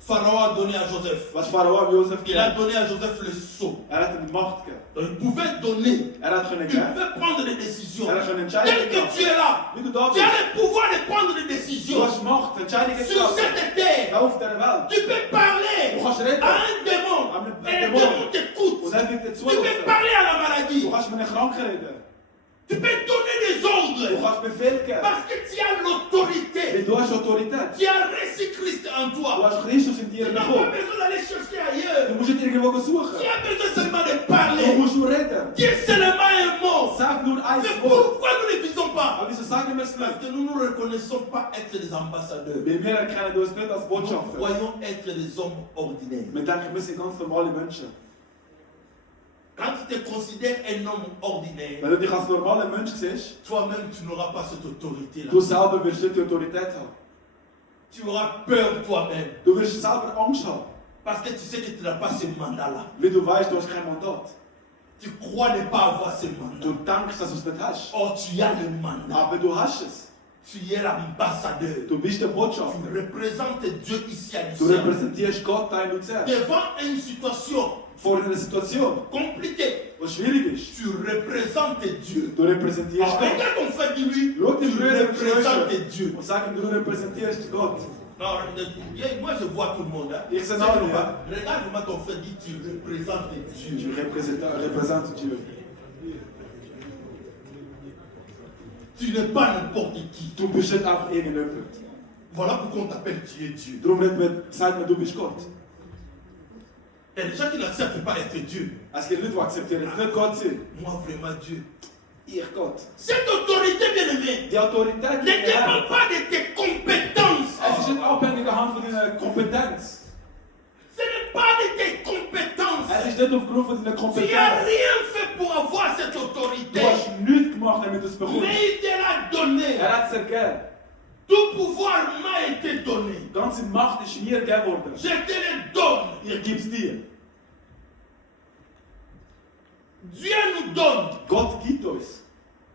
Pharaon a donné à Joseph. Was Pharao an Josef Il a gegeben donné à Joseph le sceau. Er hat ihm die Macht gegeben. Donc il pouvait donner, Er hat können il geben. pouvait prendre des décisions. Er hat können Tel Entscheidungen que tu treffen. es là, Wie du da tu as bist. le pouvoir de prendre des Du décisions hast Macht, Entscheidungen zu sur treffen. cette terre. Auf der Welt. Tu peux parler Du kannst reden. à un démon et le démon t'écoute. Und er wird dir Tu peux zuhören. parler à la maladie. Du kannst mit einem Kranken reden. Tu peux donner des Du ordres kannst Befehl geben. parce que tu as Weil l'autorité. du hast Autorität. Tu as reçu Christ en Du toi. hast Christus in Tu dir n'as pas bekommen. besoin d'aller chercher Du ailleurs. musst nicht irgendwo suchen. Tu as besoin seulement de Du parler. musst nur reden. Dis seulement un mot. Sag nur ein Mais Wort. pourquoi nous ne visons pas? Aber wieso sagen wir es Parce nicht? que nous ne reconnaissons pas être des ambassadeurs. Weil wir erkennen uns nicht als Nous Botschafter. croyons être des hommes ordinaires. Wir denken, wir sind ganz normale Menschen. Quand tu te considères un homme ordinaire, Wenn du dich als normaler Mensch siehst, toi-même tu n'auras pas cette autorité-là. du selber wirst nicht die Autorität haben. Tu auras peur de toi-même. Du wirst selber Angst haben. Parce que tu sais que tu n'as pas ce mandat-là. Weil du weißt, du hast kein Mandat. Tu crois ne pas avoir ce Du mandat. denkst, dass du es nicht hast. Or, tu as le mandat. Aber du hast es. Tu es l'ambassadeur. Du bist der Tu Botschafter. représentes Dieu ici à Du Lucerne. repräsentierst Gott, dein Luzern. Devant une situation Vor einer Situation, compliquée, die schwierig ist, tu représentes Dieu. du repräsentierst Alors, Gott. regarde ton frère, dis-lui, Schau den tu Bruder représentes Dieu. und sag ihm, du repräsentierst Gott. Non, moi je vois tout le monde. Hein. Ich sehe C'est alle, normal. ja. Regarde comment ton frère dit, tu représentes Tu Dieu. représentes Dieu. Tu n'es pas n'importe qui. Du bist nicht einfach irgendjemand. Voilà pourquoi on t'appelle tu es Dieu. Darum sagt man, du bist Gott. Il y a des gens qui n'acceptent pas être Dieu. Es gibt Leute, die akzeptieren, dass nicht Gott sind. Moi vraiment Dieu. Ich Gott. Cette autorité bien aimée Die Autorität ne die er dépend hat. pas de tes compétences. Es ist nicht abhängig anhand von deiner Kompetenz. Ce n'est pas de tes Es compétences. ist nicht aufgrund von deiner Tu n'as Kompetenz. rien fait pour avoir cette Du autorité. hast nichts gemacht, damit du es bekommst. Mais il te l'a donné. Er hat es dir gegeben. Tout pouvoir m'a été donné. Die ganze Macht ist mir gegeben worden. Je te le donne. Ich gebe es dir. Dieu nous donne Gott gibt uns.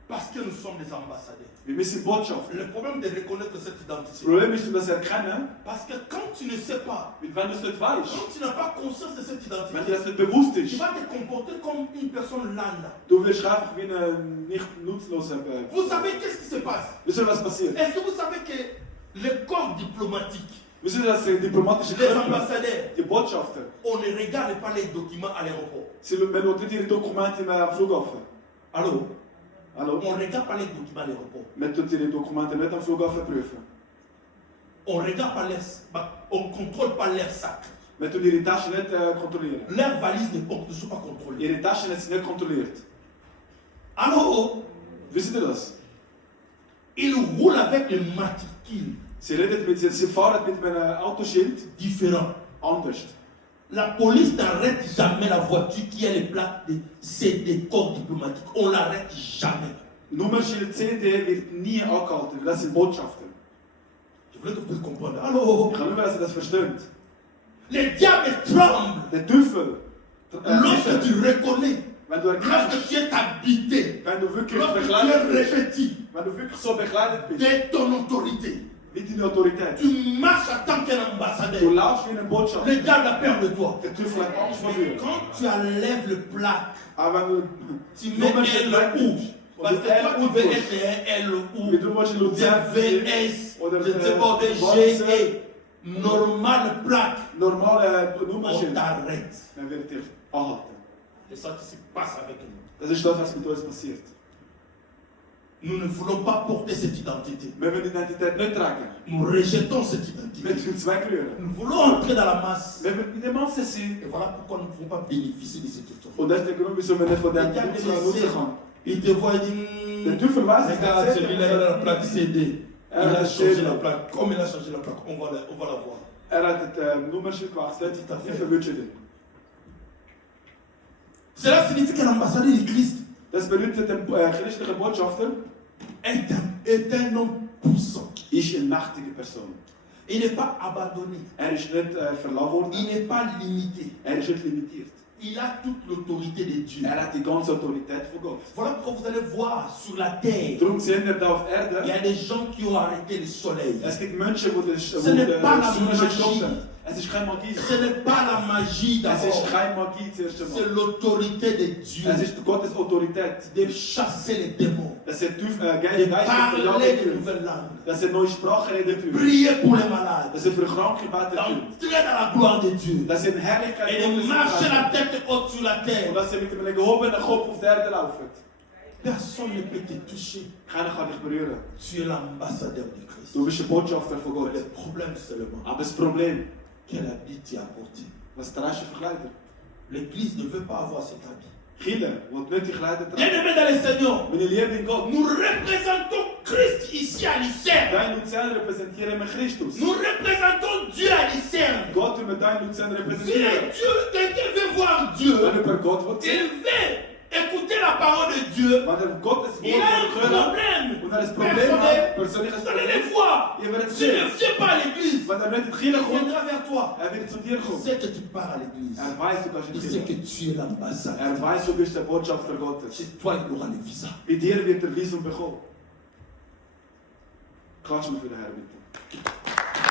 parce que nous sommes des ambassadeurs. Wir sind Botschafter. Le problème de reconnaître cette Das identité. Problem ist, dass erkennen, Parce que quand tu ne sais pas, wenn du es nicht weißt, quand tu n'as pas conscience de cette wenn identité, dir das nicht bewusst tu ist, vas te comporter comme une personne lambda. du wirst einfach wie ein nicht nutzloser. Vous savez qu'est-ce qui se passe? Wisst ihr, was passiert? Est-ce que vous savez que le corps diplomatique, Wisst ihr, dass die diplomatische les Körper, ambassadeurs, die Botschafter, on ne regarde pas les documents à l'aéroport. sie melden nicht ihre Dokumente am Flughafen. Allô? Hallo? On ne regarde pas les documents à l'aéroport. Man tut ihre Dokumente nicht am Flughafen prüfen. On regarde pas on contrôle pas leurs sacs. Man tut ihre Taschen nicht kontrollieren. Leurs valises ne sont pas contrôlées. Ihre Taschen sind nicht kontrolliert. Allô? Wisst ihr das? Ils roulent avec le matricule Sie fahren mit einem Autoschild différent. anders. La police n'arrête jamais la voiture qui a les plaques c'est des corps diplomatiques. On l'arrête jamais. Nummernschild CD wird nie angehalten, das sind Botschafter. Je voulais que vous compreniez. Allô? Ich kann nur, dass ihr das versteht. Les diables tremblent Der Teufel, lorsque tu reconnais, wenn du lorsque erkennst, tu es habité, wenn du wirklich lorsque tu es bekleidet bist, revêtu wenn du wirklich so bekleidet bist, de ton autorité. wie deine Autorität, Tu marches en tant qu'un du ambassadeur. laufst wie ein Botschafter. Le diable a peur de toi. Der Teufel hat Angst vor dir. Quand tu enlèves le plaque, Aber wenn du tu mets Nummernschild un ou. bist, Parce que toi, tu veux être un L ou wie du willst in ou bien Luzern VS, oder je ne sais pas, des Walliser, GE. Normale plaque, normale on Nummernschild, t'arrête. dann wird dich anhalten. C'est ça qui se passe avec nous. Das ist das, was mit uns passiert. Nous ne voulons pas porter cette identité. Wir wollen die Identität nicht tragen. Nous rejetons cette Wir identité. wollen uns wegrühren. Nous voulons entrer dans la masse. Wir wollen in der Masse sein. Et voilà pourquoi nous ne pouvons pas bénéficier de cette autorité. Und das ist der Grund, wieso wir nicht von Le dem diable nutzen kann. il te voit et Der dit Teufel weiß, regarde, celui-là, il a la plaque CD. Il a changé CD. la plaque. Comme il a changé la plaque, on va la voir. hat die Nummernschild gewechselt. Ich verwünsche dich. Cela signifie qu'un ambassadeur de Christ Das bedeutet, der christliche Botschafter est un homme puissant. ist eine mächtige Person. Il n'est pas abandonné. Ist nicht verlassen worden. Il n'est pas limité. Ist nicht limitiert. Il a toute l'autorité de Dieu. Hat die ganze Autorität von Gott. Voilà pourquoi vous allez voir sur la terre, Darum sehen wir da auf il y Erde, a des gens qui ont arrêté le soleil. es gibt Menschen, die das Ce n'est pas la Sonne magie. stoppen. Es ist keine Magie. Ce n'est pas la magie Es ist d'abord. keine Magie zuerst C'est einmal. l'autorité de Dieu Es ist Gottes Autorität. de chasser les démons, Dass er de Geist parler de verjagen nouvelles langues, dass er neue Sprachen reden kann. prier pour les malades, Dass er für Kranke beten kann. d'entrer dans la gloire de Dieu Dass er in Herrlichkeit et de Gottes marcher la beten tête haute sur la kann. terre. Und dass er mit einem gehobenen Kopf auf der Erde läuft. Personne ne peut te toucher. Keiner kann dich berühren. Tu es l'ambassadeur de Christ. Du bist ein Botschafter von Mais Gott. le problème seulement, Aber das Problem, quel habit tu as porté. was trägst du für Kleider? L'Église ne veut pas avoir cet habit. Chile, will nicht die Kleider tragen. Bien-aimés dans le Seigneur, Meine Liebe in Gott. nous représentons Christ ici à Lucerne. Dein Luzern repräsentieren wir Christus. Nous représentons Dieu à Lucerne. Gott will mit dein Luzern Si repräsentieren. Dieu, quelqu'un veut voir Dieu, Wenn über Gott will il sehen, veut écouter la parole de Dieu. wenn er Gottes Il Wort a un hören problème und er ein Problem personnel. hat, persönliches Vous allez Problem, les voir. ihr werdet Tu ne sehen. viens pas à l'église. Wenn er nicht in die Il Kirche kommt, viendra vers toi. er wird zu dir Il kommen. sait que tu pars à l'église. Er weiß, du kannst in Il die sait Kirche. que tu es l'ambassadeur. Er weiß, du bist der Botschafter Gottes. Chez toi, il aura le visa. Bei dir wird er Visum bekommen. Klatsch mir für den Herrn, bitte.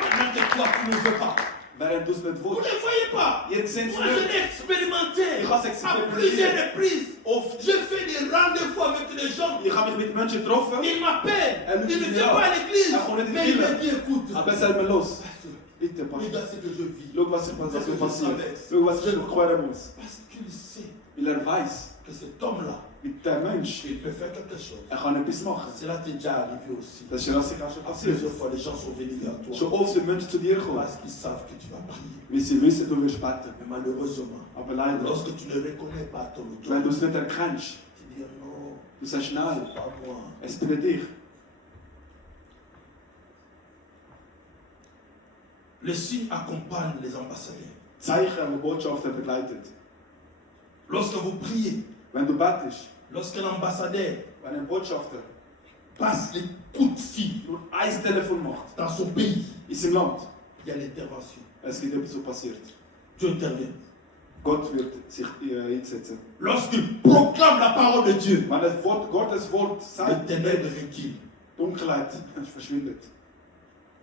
Maintenant que toi, tu ne veux pas. Während du es nicht Vous ne willst. voyez pas. Ihr seht es Moi, je nicht. l'ai expérimenté. Ich habe es À experimentiert. plusieurs reprises. Oft. Je fais des rendez-vous avec les gens. Ich habe mich mit Menschen getroffen, Il m'appelle. Elle me Il ne dit, vient ja. pas à l'église. Elle connaît des Mais il films. me dit, écoute, aber es sagt mir los. Bitte, regarde Pastor. ce que je vis. Schau, was mir passiert. Schau, was ich durchqueren muss. Parce qu'il sait Weil er weiß, que cet homme-là, mit dem Mensch, il peut faire quelque chose. er kann etwas machen. Cela t'est déjà arrivé aussi. Das ist ja sicher auch schon passiert. Plusieurs fois, les gens sont venus vers toi. Schon oft sind Menschen zu dir gekommen, Parce qu'ils savent que tu vas prier. weil sie wissen, du wirst beten. Mais malheureusement, Aber leider, lorsque tu ne reconnais pas ton wenn du autorité, es nicht erkennst, tu dis non, du sagst nein, c'est pas moi. es bin nicht ich. Le signe accompagne les ambassadeurs. Zeichen, die Botschafter begleitet. Lorsque vous priez, Wenn du betest, lorsqu'un ambassadeur wenn ein Botschafter passe les coups de fil nur ein Telefon macht, dans son pays, in seinem Land, il y a l'intervention. es gibt etwas, was passiert. Dieu intervient. Gott wird sich einsetzen. Lorsqu'il proclame la parole de Dieu, Wenn das Wort, Gottes Wort le sagt, ténèbre recule. Dunkelheit verschwindet.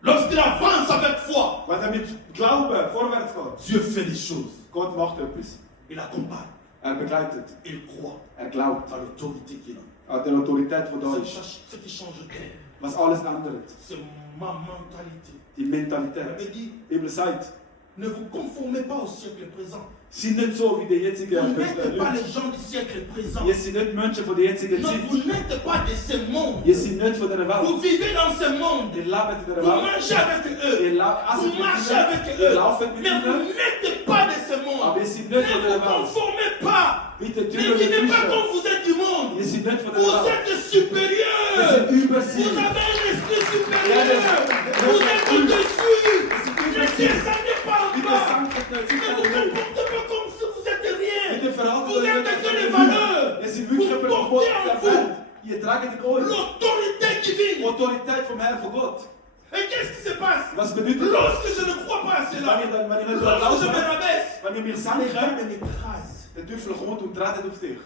Lorsqu'il avance avec foi, Wenn er mit Glauben vorwärts geht, Dieu fait des choses. Gott macht etwas. Il accompagne, Er begleitet, il croit er glaubt à l'autorité qu'il a. an der Autorität, die da ist. C'est ce qui change tout. Was alles ändert. C'est ma mentalité. Die Il Mentalität. avait dit, Die Bibel sagt, ne vous conformez pas au siècle présent. sind nicht so wie die jetzigen Vous n'êtes pas Leute. les gens du siècle présent. Ihr seid nicht Menschen von der jetzigen Non, Zeit. vous n'êtes pas de ce monde. Ihr seid nicht von dieser Vous Welt. vivez dans ce monde. Ihr lebt in dieser Vous Welt. mangez avec eux. Ihr Vous marchez avec Ihr eux. lauft mit Mais vous ihnen. n'êtes pas de ce monde. Aber ihr seid Ne nicht von vous dieser Welt. conformez pas Bitte Ne Türen vivez pas fischen. comme vous êtes du monde. Wir sind nicht von der Vous Welt. êtes Wir supérieurs. sind über Vous sie. avez un esprit Ja, supérieur. das- Vous êtes au-dessus. sind Ne über sie. descendez pas en Bitte bas. sankt nicht Ne vous mehr. comportez pas comme si vous êtes rien. Bitte verhalten Vous euch êtes nicht quelqu'un de von der valeur. Welt. Ihr seid wirklich Vous jemand vom portez Gott en der vous Welt. Ihr tragt in euch l'autorité divine. Autorität vom Herrn von Gott. Et qu'est-ce qui se passe? Was bedeutet das? Lorsque je ne crois pas à cela, Wenn ich nicht lorsque je me glaube, rabaisse, wenn ich mich les sanke, femmes m'écrasent. der Teufel kommt und tretet auf dich.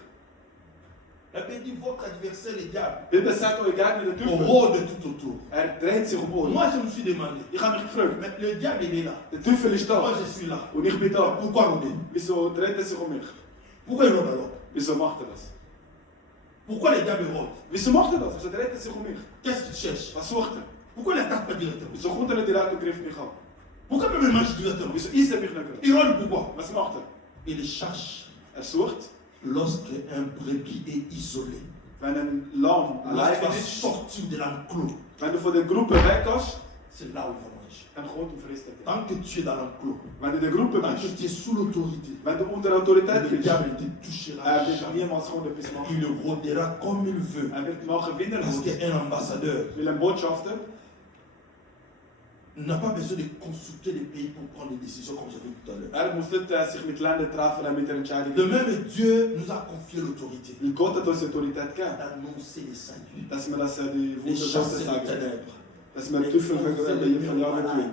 La Bible dit votre adversaire, le diable, Die Bibel sagt euch Gegner, der Teufel, rôde tout autour. dreht sich um euch. Moi, je me suis demandé, Ich habe mich gefragt, mais le diable, il est là. der Teufel ist Moi, da je suis là. und ich bin da. Pourquoi rôder? Wieso dreht er sich um mich? Pourquoi il rôde alors? Wieso macht er das? Pourquoi le diable rôde? Wieso macht er das? Wieso dreht er sich um mich? Qu'est-ce qu'il cherche? Was sucht er? Pourquoi il n'attaque pas directement? Wieso kommt er nicht direkt und greift mich an? Pourquoi même il marche directement? Wieso isst er mich nicht gerade? Il rôde pourquoi? Was macht er? Il cherche Er sucht, lorsque un brebis est isolé. wenn ein Lamm allein Lorsqu'il est ist, sorti de l'enclos, wenn du von der Gruppe weggehst, c'est là où il va manger. dann kommt und frisst er dich. Tant que tu es dans l'enclos, Wenn du in der Gruppe tant que bist, tu es sous l'autorité, wenn du unter Autorität le bist, diable ne te touchera wird jamais. niemals kommen und etwas machen. Il rôdera comme il veut. Er wird machen, wie er Parce will. qu'un ambassadeur Weil ein Botschafter n'a pas besoin de consulter les pays pour prendre des décisions comme j'avais dit tout à l'heure. muss nicht sich mit Ländern treffen und mit der Entscheidung. De même, Dieu nous a confié l'autorité Weil Gott hat uns Autorität gegeben, d'annoncer les saluts, dass wir das die les chasser Wunder les sagen, ténèbres, dass wir den Teufel verjagen tun,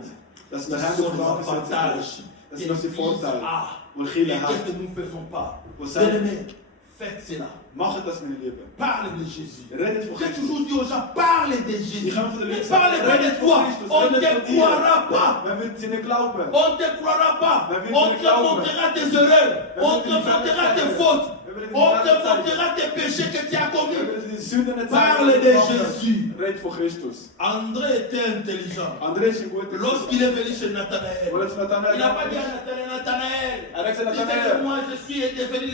dass ce wir Hände sont von les Anfang avantages. das sind unsere Vorteile, Ah, die et Kirche qu'est-ce hat. que nous ne faisons pas? Wo sagen, Bien-aimés, faites cela. macht das, meine Lieben. Parlez de Jésus. Redet von J'ai Christus. toujours dit aux gens, parlez de Jésus. Ich habe von der Ne Leute parlez pas de toi. On ne te croira pas. Man wird sie nicht glauben. On ne te croira pas. On te montrera tes erreurs. On te montrera tes fautes. On te montrera tes péchés que tu as commis. Die Sünden nicht Parle sagen, de was machen. Jésus. Red von Christus. André était intelligent. André ist ein guter Lorsqu'il est venu chez Nathanaël, Oder zu Nathanael. il n'a pas dit à Nathanaël, Nathanael, Er hat gesagt, tu sais que Nathanael, moi je suis devenu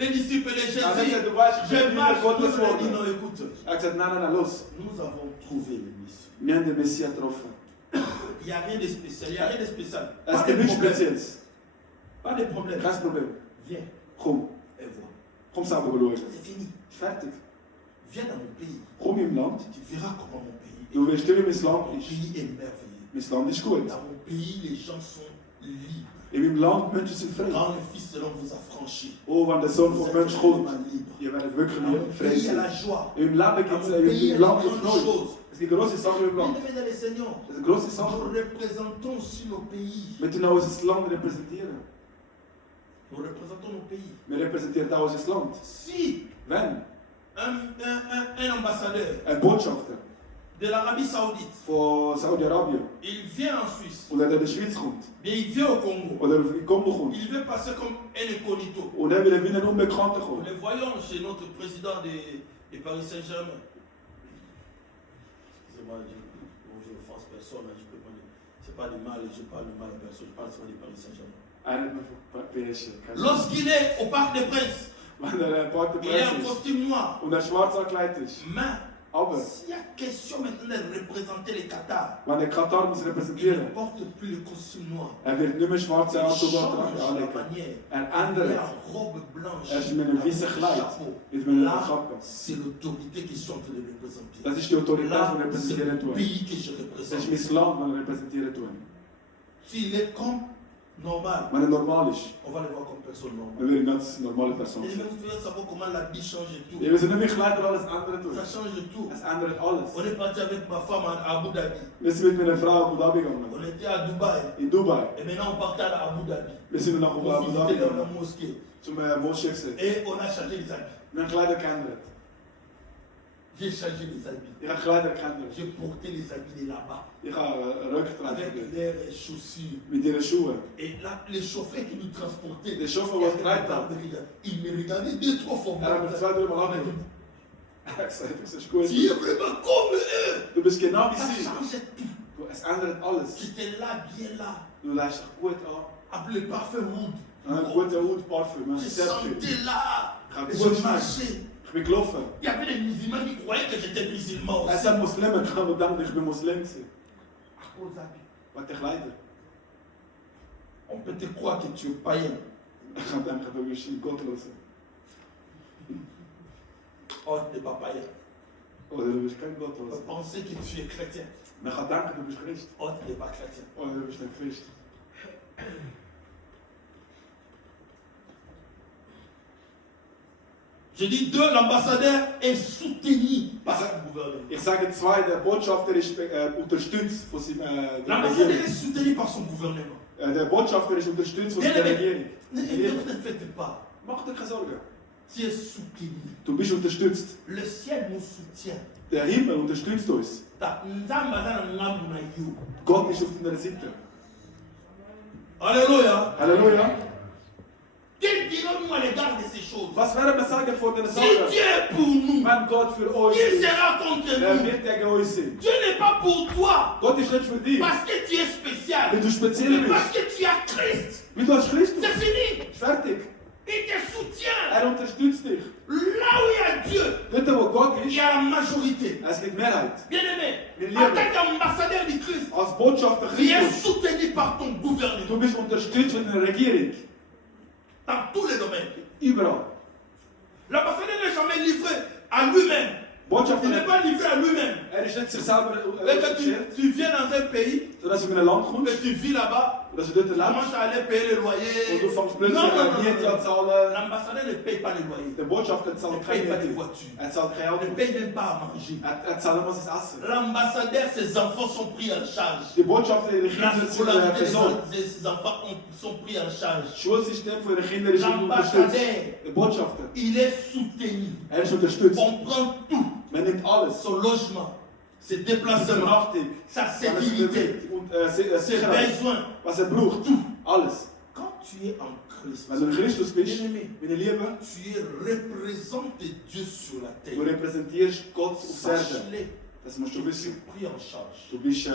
le disciple de er hat Jésus. gesagt, du weißt, ich Je bin marche. wieder Gottes Il a dit Wort. non, écoute, Er hat gesagt, nein, nein, nein, los. nous avons trouvé le Messie. Wir haben den Messias getroffen. Il n'y a rien de spécial, il n'y a rien de spécial. Es Pas gibt de nichts problème. Spezielles. Pas de problème. Kein Problem. Viens Komm, et vois. komm selber schauen. C'est fini. Fertig. Viens dans mon pays. Komm in mein Land. Tu verras comment mon pays est. Du wirst sehen, wie mein Land Mon ist. pays est merveilleux. Mein Land ist gut. Dans mon pays, les gens sont libres. In meinem Land, Menschen sind frei. Quand le Fils de l'homme vous a franchi, Oh, wenn der Sohn vous vom êtes Mensch kommt, vraiment libre. ihr werdet wirklich Dans mon frei pays, il y a sein. la joie. In meinem Leben gibt es Dans mon pays, il y a im Land des gibt grandes Freude. choses. Es gibt große Sachen im Land. Bien-aimés dans le Seigneur, Es sind große nous Sachen. représentons aussi nos pays. Wir tun auch unser Land repräsentieren. Nous représentons nos pays. Wir repräsentieren auch unser Land. Si Wenn un ambassadeur ein Botschafter de l'Arabie Saoudite, von Saudi-Arabien il vient en Suisse, oder der in die Schweiz kommt bien il vient au Congo, oder in Kongo kommt il veut passer comme un incognito. und er will wie ein Unbekannter Nous kommen. le voyons chez notre président de Paris Saint-Germain. Excusez-moi, je n'offense personne, je peux pas. C'est pas de mal, je parle de mal à personne, je parle seulement de Paris Saint-Germain. Einer von PSG. Lorsqu'il est au Parc des Princes, Wenn er ein Park il est en ist costume noir. und er schwarz angekleidet ist. Mais Aber s'il y a question maintenant de représenter le Qatar, wenn er Katar muss il ne repräsentieren, porte plus le costume noir. er wird nicht mehr schwarze Il Anzug change la anlegen. manière. Er Il est ändert. en robe blanche. Er ist mit einem weißen avec un Kleid. chapeau. Mit einem Là, Kappe. c'est l'autorité qui sont en train de représenter. Das ist die Autorität, Là, die wir c'est repräsentieren le tun. pays que je Das représente. ist mein Land, das wir repräsentieren tun. S'il est comme normal, Wenn er normal ist, on va le voir comme personne normale. dann wird eine ganz normale Person Et sein. vous devez savoir comment l'habit change et tout. Wir müssen nicht mehr Kleider alles ändern tun. Ça change tout. Es ändert alles. On est parti avec ma femme à Abu Dhabi. Wir sind mit meiner Frau Abu Dhabi gegangen. On était à Dubaï. In Dubai. Et maintenant on partait à Abu Dhabi. Wir sind nach On Abu Dhabi visitait dans la gegangen. mosquée. Zum Moschee gesehen. Et on a changé les habits. Wir haben Kleider geändert. J'ai changé les habits. Ich habe Kleider geändert. J'ai porté les habits de là-bas. Ich habe Röcke Avec getragen. leurs chaussures. Mit ihren Schuhen. Et là, les chauffeurs qui nous transportaient, Der Chauffeur, der getragen hat, ils me regardaient deux, trois fois. er hat mir 2-3 Mal angeguckt. Er hat gesagt, das ist gut. Tu es vraiment comme eux. Du bist genau wie Ça sie. changeait tout. Es ändert alles. J'étais là, bien là. Du lässt dich gut an. Avec le parfum Oud. Ein guter Hut, Parfüm. Je Sehr viel. sentais là. Ich habe Et gut je geschmeckt. marchais. Ich bin gelaufen. Il y avait des musulmans qui croyaient que j'étais musulman Es aussi. hat Muslime gehabt und dachten, ich bin Muslim gewesen. À cause d'habits. Wegen der Kleider. On peut te croire que tu es païen. Ich habe gedacht, du bist ein Gottloser. Oh, tu n'es pas païen. Oder du bist kein On peut Gottloser. penser que tu es chrétien. Man kann denken, du bist Christ. Oh, tu n'es pas chrétien. Oder du bist nicht Christ. Je dis deux, l'ambassadeur est soutenu par son gouvernement. Ich sage zwei, der Botschafter ist unterstützt von seiner L'ambassadeur Regierung. est soutenu par son gouvernement. Der Botschafter ist unterstützt von Bien seiner aimé, Regierung. ne faites pas. Mach dir keine Sorgen. Tu es soutenu. Du bist unterstützt. Le ciel nous soutient. Der Himmel unterstützt uns. Gott ist auf deiner Seite. Alléluia. Halleluja. Que dirons-nous à l'égard de ces choses? Was werden wir sagen vor den Si Sachen? Dieu est pour nous, Wenn Gott für uns qui ist, sera contre wer nous? wird gegen uns sein? Dieu n'est pas pour toi Gott ist nicht für dich, parce que tu es spécial, weil du speziell mais parce bist. que tu as Christ. Weil du hast Christus. C'est fini. Fertig. Il te soutient. Er unterstützt dich. Là où il y a Dieu, Dort, wo Gott il ist, y a la majorité. es gibt Mehrheit. Bien aimé, Wir en lieben. tant qu'ambassadeur du Christ, Als Botschafter tu es Christus, soutenu par ton gouvernement du bist unterstützt von der Regierung. dans tous les domaines. Überall. L'ambassadeur n'est jamais livré à lui-même. Botschafter, Il n'est pas livré à lui-même. er ist nicht sich selber Et que gestellt, tu viens dans un pays, sondern dass du in ein Land que kommst, tu vis là-bas, dass du dort tu lebst commences à aller payer le und loyer. du fängst Non, plötzlich non, non, an non, Miete non. zu zahlen. L'ambassadeur ne paye pas le loyer. Der Botschafter Ne zahlt paye keine pas de Miete. voiture. Er zahlt kein Auto. Ne paye même pas à manger. Er zahlt immer sein Essen. L'ambassadeur, ses enfants sont pris en charge. Die Botschafter ihre La Kinder sind scolarité versorgt. de ses enfants sont pris en charge. Das Schulsystem für ihre Kinder ist unterstützt. L'ambassadeur, Der Botschafter, il est soutenu. er ist unterstützt. On prend tout. Man nimmt alles. Son logement, ses Seine déplacements, Nachtig, sa alles sécurité, und ses Sicherheit, besoins. was er braucht. Alles. Quand tu es en Christ, Wenn du in Christus bist, bien-aimé, meine Liebe, tu représentes Dieu sur la du terre. repräsentierst Gott auf der Erde. Sache-le, Das musst du tu es wissen. pris en charge. Du bist,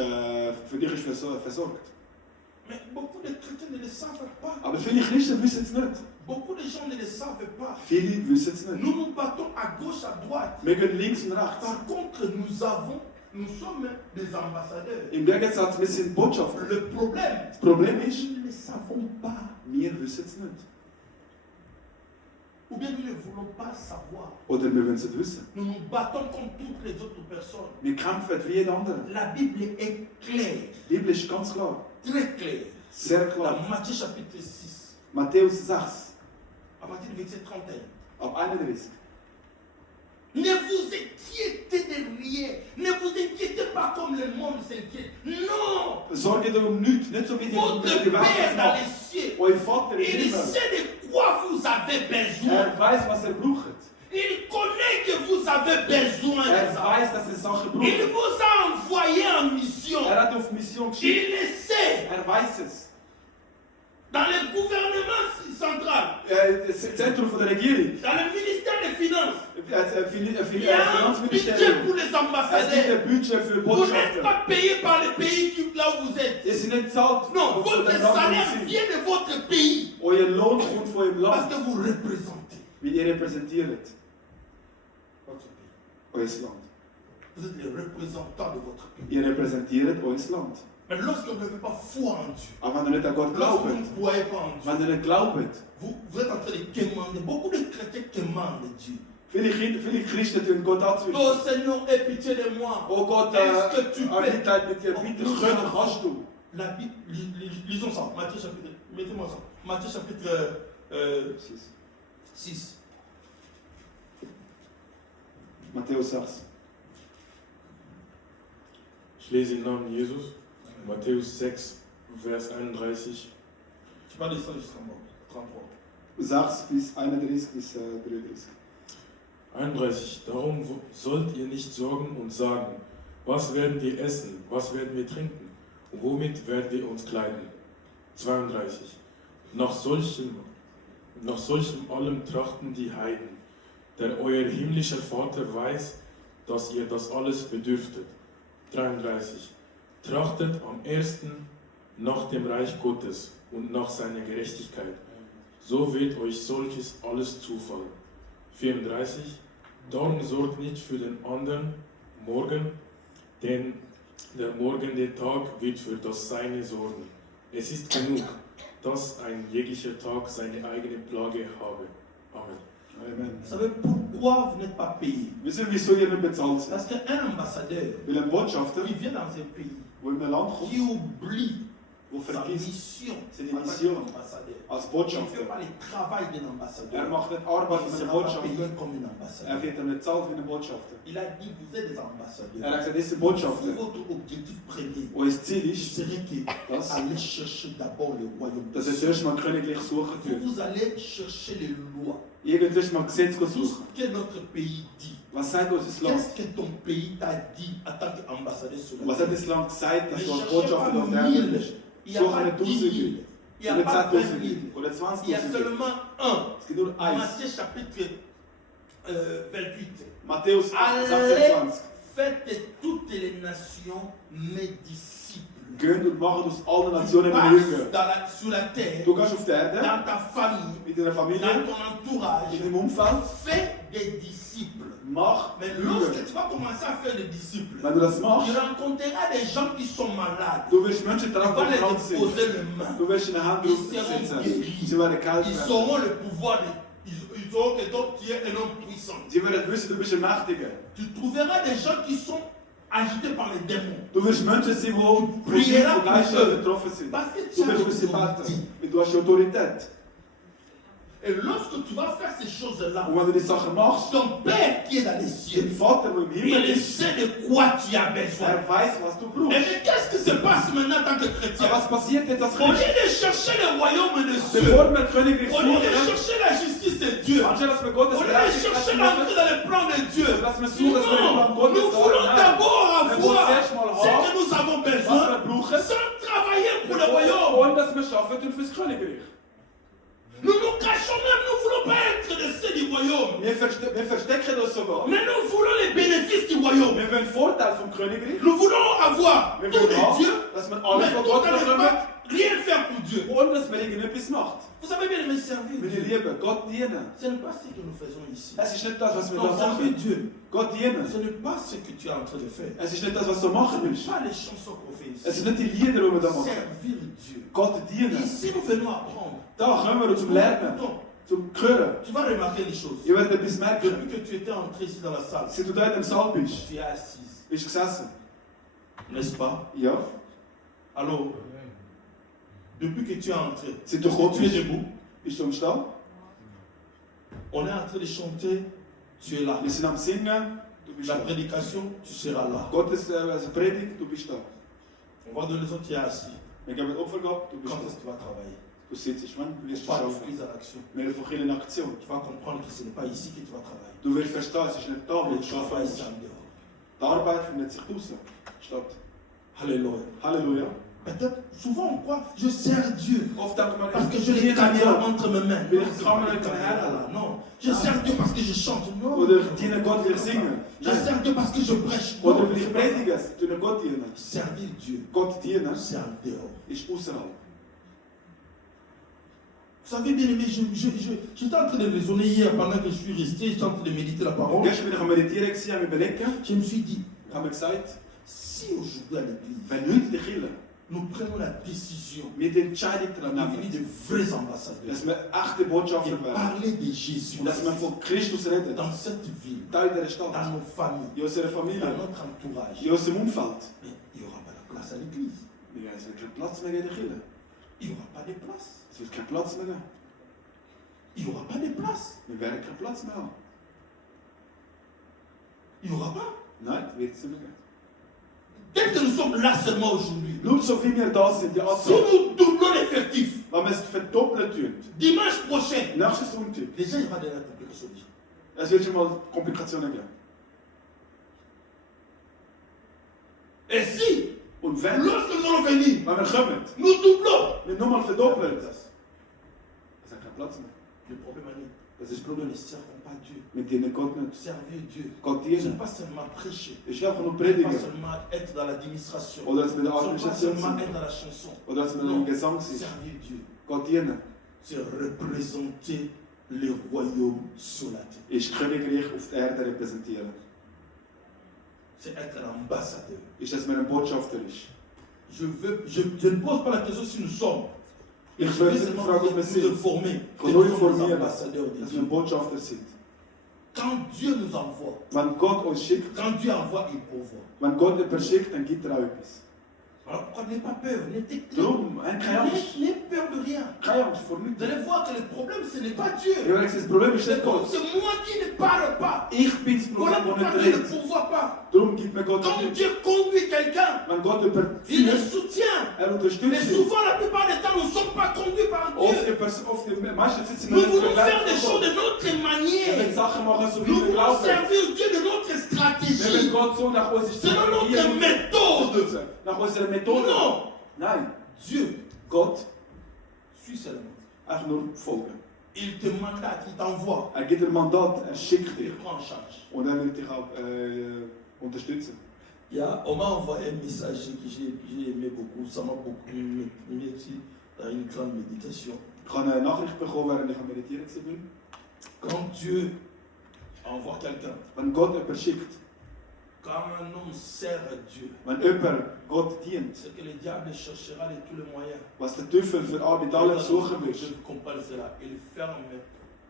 für dich ist versorgt. Mais beaucoup de chrétiens ne le savent pas. Aber viele Christen wissen es nicht. Beaucoup de gens ne le savent pas. Viele wissen es nicht. Nous nous battons à gauche, à droite. Wir gehen links und rechts. Par contre, nous sommes des ambassadeurs. Im Gegensatz, wir sind Botschafter. Le problème, Das Problem ist, nous ne le savons pas. wir wissen es nicht. Ou bien nous ne voulons pas savoir. Oder wir wollen es nicht wissen. Nous nous battons comme toutes les autres personnes. Wir kämpfen wie jeder andere. La Bible est claire, Die Bibel ist ganz klar. très claire. Sehr klar. Dans Matthieu chapitre 6, Matthäus 6, à partir du verset 31. ab 31. Ne vous inquiétez de rien. Ne vous inquiétez pas comme le monde s'inquiète. Non! Sorge dir um nichts, nicht so wie die Votre die Père Welt dans macht. les cieux, Euer Vater im il Himmel, sait de quoi vous avez besoin. er weiß, was braucht. Il connaît que vous avez besoin de Er ça. weiß, dass er Sachen Il braucht. vous a envoyé en mission. Er hat auf Mission geschickt. Il le sait. Er weiß es. Dans le gouvernement central, Das Zentrum von der Regierung, dans le ministère des Finances, il y a un budget Finanzministerium, pour les es gibt ambassadeurs. ein Budget für Vous n'êtes Botschafter. pas payé par le pays là où vous êtes. Ihr seid nicht zahlt. Non, von votre dem Land, wo salaire ihr seid. vient de votre pays. Euer Lohn kommt von eurem Parce Land, que vous représentez wie ihr repräsentiert votre pays. euer Land. Vous êtes les représentants de votre pays. Ihr repräsentiert euer Land. Mais lorsque vous n'avez pas foi en Dieu, Aber wenn du nicht an Gott lorsque vous glaubt, ne croyez pas en Dieu, wenn du nicht glaubt, vous êtes en train de quémander. Beaucoup de chrétiens quémandent Dieu. viele Christen tun Gott anzwischen. Oh Seigneur, aie pitié de moi. Oh Gott, Est-ce que tu peux? Mitleid mit dir, bitte, kannst du. La Bible, lisons ça. Matthieu chapitre, mettez-moi ça. Matthieu chapitre 6. Matthäus 6. Ich lese im Namen Jesus, Matthäus 6, Vers 31. Tu vas descendre jusqu'en bas. 33. 6 bis 31 bis 33. 31. Darum sollt ihr nicht sorgen und sagen, was werden wir essen, was werden wir trinken und womit werden wir uns kleiden. 32. Nach solchem allem trachten die Heiden, der euer himmlischer Vater weiß, dass ihr das alles bedürftet. 33. Trachtet am ersten nach dem Reich Gottes und nach seiner Gerechtigkeit. So wird euch solches alles zufallen. 34. Darum sorgt nicht für den anderen Morgen, denn der morgende Tag wird für das Seine sorgen. Es ist genug, dass ein jeglicher Tag seine eigene Plage habe. Amen. Amen. Vous savez pourquoi vous n'êtes pas payé? Wisst ihr, wieso ihr nicht bezahlt seid? Parce qu'un ambassadeur, Weil ein Botschafter, il vient dans un pays wo in ein Land kommt, qui oublie wo sa vergisst, mission seine en tant Mission qu'ambassadeur. als Il ne Botschafter. fait pas le travail d'un ambassadeur. Macht nicht Arbeit Il ne wie ein sera pas Botschafter. payé comme un ambassadeur. Wird nicht bezahlt wie ein Botschafter. Il a dit, vous êtes des hat ambassadeurs. gesagt, das ist ein Vous, Botschafter. votre objectif premier, Und das Ziel ce ist, serait que Was? allez chercher d'abord le royaume de dass er Dieu. zuerst mal königlich suchen tut. Vous allez chercher les lois. Irgendwann mal Gesetz Tout ce suchen. que notre pays dit. Was sagt unser Land? Qu'est-ce que ton pays t'a dit en tant qu'ambassadeur sur la Was hat terre? das Land gesagt, dass Ne du als cherchez pas Botschafter auf der 1000. Erde bist? Il n'y a pas Suche nicht 10 000. Tausende. Il n'y a Nicht pas 20 000. 10.000 oder Il y a 20.000. seulement un. Es gibt nur eins. Matthieu chapitre 28. Matthäus Allez, 26. faites toutes les nations mes disciples. Geht und macht aus allen Tu Nationen meine passes Jünger. sur la terre, Du gehst auf die Erde, dans ta famille, mit deiner dans Familie, ton entourage, in deinem Umfeld. fais des disciples. Mach Mais Jünger. lorsque tu vas commencer à faire des disciples, Wenn du das tu machst, rencontreras des gens qui sont malades. du wirst Menschen Tu treffen, vas die les krank sind. déposer les mains. Du wirst in den Händen Ils seront sitzen. guéris. Sie werden kalt Ils werden. auront le pouvoir de. Ils auront que toi, tu es un homme puissant. Sie werden wissen, du bist ein Mächtiger. Tu trouveras des gens qui sont agités par les démons. Du wirst Menschen sein, die von Prieras Geistern pour eux. betroffen sind. Parce que tu Du as wirst für sie l'autorité. beten. Weil du hast die Autorität. Et lorsque tu vas faire ces choses-là, Und wenn du die Sachen machst, ton Père qui est dans les dein cieux, Vater, der im Himmel il ist, sait de quoi tu as besoin. er weiß, was du Et brauchst. mais qu'est-ce qui se passe maintenant en tant que chrétien? Aber was passiert jetzt als Au lieu Christ? de chercher le royaume des cieux, Bevor wir Königreich au lieu de suchen, chercher la justice de Dieu, au anstatt dass wir lieu Gottes de Gerechtigkeit chercher suchen, l'entrée dans le plan de Dieu, dass wir suchen, dass wir den Plan non, Gottes nous voulons haben. d'abord Wir wollen avoir zuerst mal ce haben, que nous avons was besoin, wir brauchen, sans travailler pour le royaume. und dass wir schaffen tun fürs Königreich. Nous nous cachons même, nous ne voulons pas être de ceux du royaume, Wir verstecken das sogar. mais nous voulons les bénéfices du royaume. Wir wollen Vorteil vom Königreich. Nous voulons avoir Wir tout wollen de haben, Dieu, dass wir mais alles von tout Gott en ne bekommen pas rien faire pour Dieu. und dass man irgendetwas macht. Vous savez bien me servir Meine Dieu. Lieben, Gott dienen. Ce n'est pas ce que nous faisons ici. Es ist nicht das, was wir da Non, servir machen. Dieu. Gott dienen. Ce n'est pas ce que tu es en train de faire. Es ist nicht das, was du machen Ce n'est willst. pas les chansons qu'on fait Es ici. sind nicht die Lieder, die wir da machen. Servir Dieu. Gott dienen. Ici, nous venons apprendre. Da kommen wir zum Lernen, Écoutons, zum Hören. tu vas remarquer les choses. Ihr werdet etwas merken. Depuis que tu étais entré ici dans la salle, Si du da in dem Saal bist, tu es assise, bist du gesessen. n'est-ce pas? Ja. Alors, depuis que tu es entré, Seit du gekommen tu es bist, debout. bist du am Stehen. On est en train de chanter, tu es là. Wir sind am Singen, du bist La da. prédication, tu seras là. Gottes also Predigt, du bist da. On va donner les autres, tu es assis. Wir geben Opfer gehabt, du bist Quand da. est-ce que tu vas travailler? Du sitzt, wann wirst du Pas de arbeiten? prise en action. Wir haben in Aktion. Tu vas comprendre que ce n'est pas ici que tu vas travailler. Du wirst verstehen, es ist nicht da, wo Le du arbeiten travail, musst. c'est en dehors. Die Arbeit findet sich draußen statt. Alléluia. Halleluja. Peut-être, souvent on croit, je sers Dieu Oft denkt man, parce que je ich l'ai diene caméra Gott. entre mes mains. Mais Non, le c'est caméra pas les est caméras derrière. là, non. Je sers Dieu parce que je chante. Non. Oder diene Gott, wir singen. Je sers Dieu parce que je prêche. Oder Non. will ich predigen, tun Gott dienen. Servir Dieu, Gott dienen c'est en dehors. ist außerhalb. Vous savez bien aimé, j'étais en train de raisonner hier pendant que je suis resté, j'étais en train de méditer la parole. Gestern bin ich am Meditieren, am Überlegen. Je me suis dit, Ich habe mir gesagt, si aujourd'hui à l'église, wenn heute in der Kirche nous prenons la décision wir die Entscheidung de daran devenir nehmen, de vrais ambassadeurs dass wir echte et Botschafter werden, parler de Jésus dass wir von Christus reden, dans cette ville, da in dieser dans Stadt, nos familles, in unserer dans Familie, notre entourage. in unserem Umfeld. Mais il n'y aura pas de place à l'église. Ja, es wird keinen Platz mehr in der Kirche. Il n'y aura pas de place. Es wird keinen Platz mehr geben. Il n'y aura pas de place. Wir werden keinen Platz mehr haben. Il n'y aura pas. Nein, wird es nicht mehr geben. Dès que nous sommes là seulement aujourd'hui, Nur so wie wir da sind, die si Anzahl, nous doublons l'effectif, wenn wir es verdoppeln tun, dimanche prochain, nächsten Sonntag, déjà il y aura de la complication déjà. es wird schon mal Komplikationen geben. Et si, Und wenn lorsque nous allons venir, wir kommen, nous doublons, wir nochmal verdoppeln, es hat keinen Platz mehr. le problème est Das que ist nous ne servons pas Dieu. Wir dienen Gott nicht. Servir Dieu, Gott ce n'est dienen. pas seulement prêcher, Es ist einfach nur ce n'est pas predigen. seulement être dans l'administration, Oder dass wir in der ce n'est pas Administration seulement sind. être dans la chanson. Oder dass wir Non, im Gesang sind. servir Dieu, Gott dienen c'est représenter le royaume sur la terre. ist Königreich auf der Erde repräsentieren. C'est être l'ambassadeur. Ist, dass man ein Botschafter ist. Je ne pose pas la question si nous sommes. Ich Je vais würde seulement fragen, ob vous wir sind. informer Ich que kann nous nur sommes informieren, ambassadeurs de dass Dieu. wir Botschafter sind. Quand Dieu nous envoie, Wenn Gott uns schickt, quand Dieu envoie, il pourvoit. wenn Gott jemanden schickt, dann gibt er auch etwas. Alors pourquoi n'ayez pas peur? Darum, keine Angst. N'ayez peur de rien. Keine Angst vor Vous nichts. allez voir que le problème, ce n'est pas Ich Dieu. habe gesagt, das Problem ist nicht Gott. C'est moi qui ne parle pas. Ich bin das Voilà Problem, pourquoi das Dieu nicht ne redet. pourvoit pas. Darum gibt mir Gott Quand nicht. Dieu conduit quelqu'un, Wenn Gott jemanden il le führt, soutient. er Mais unterstützt uns. souvent, la plupart des temps, nous ne sommes pas conduits par Oft, Dieu. meistens sitzen Nous wir voulons faire des choses nicht de notre Wir manière. wollen Sachen machen, so wie Nous wir voulons glauben. servir Dieu de notre Wir wollen stratégie. Gott so nach unserer Selon notre Strategie méthode. nach unserer Methode. Non. Nein, Dieu Gott suit seulement. einfach nur folgen. Il te mandate, il t'envoie. Er gibt ein Mandat, er schickt dich Il prend en charge. und er will dich auch unterstützen. On m'a envoyé un message que j'ai aimé beaucoup. Ça m'a beaucoup mis dans une grande méditation. Ich habe eine Nachricht bekommen, während ich am Meditieren war. Quand Dieu envoie quelqu'un, Wenn Gott jemanden schickt, quand un homme sert Dieu, wenn jemand Gott dient, c'est que le diable cherchera de tous les moyens. was der Teufel für mit allem suchen will, Je comprends cela. Il ferme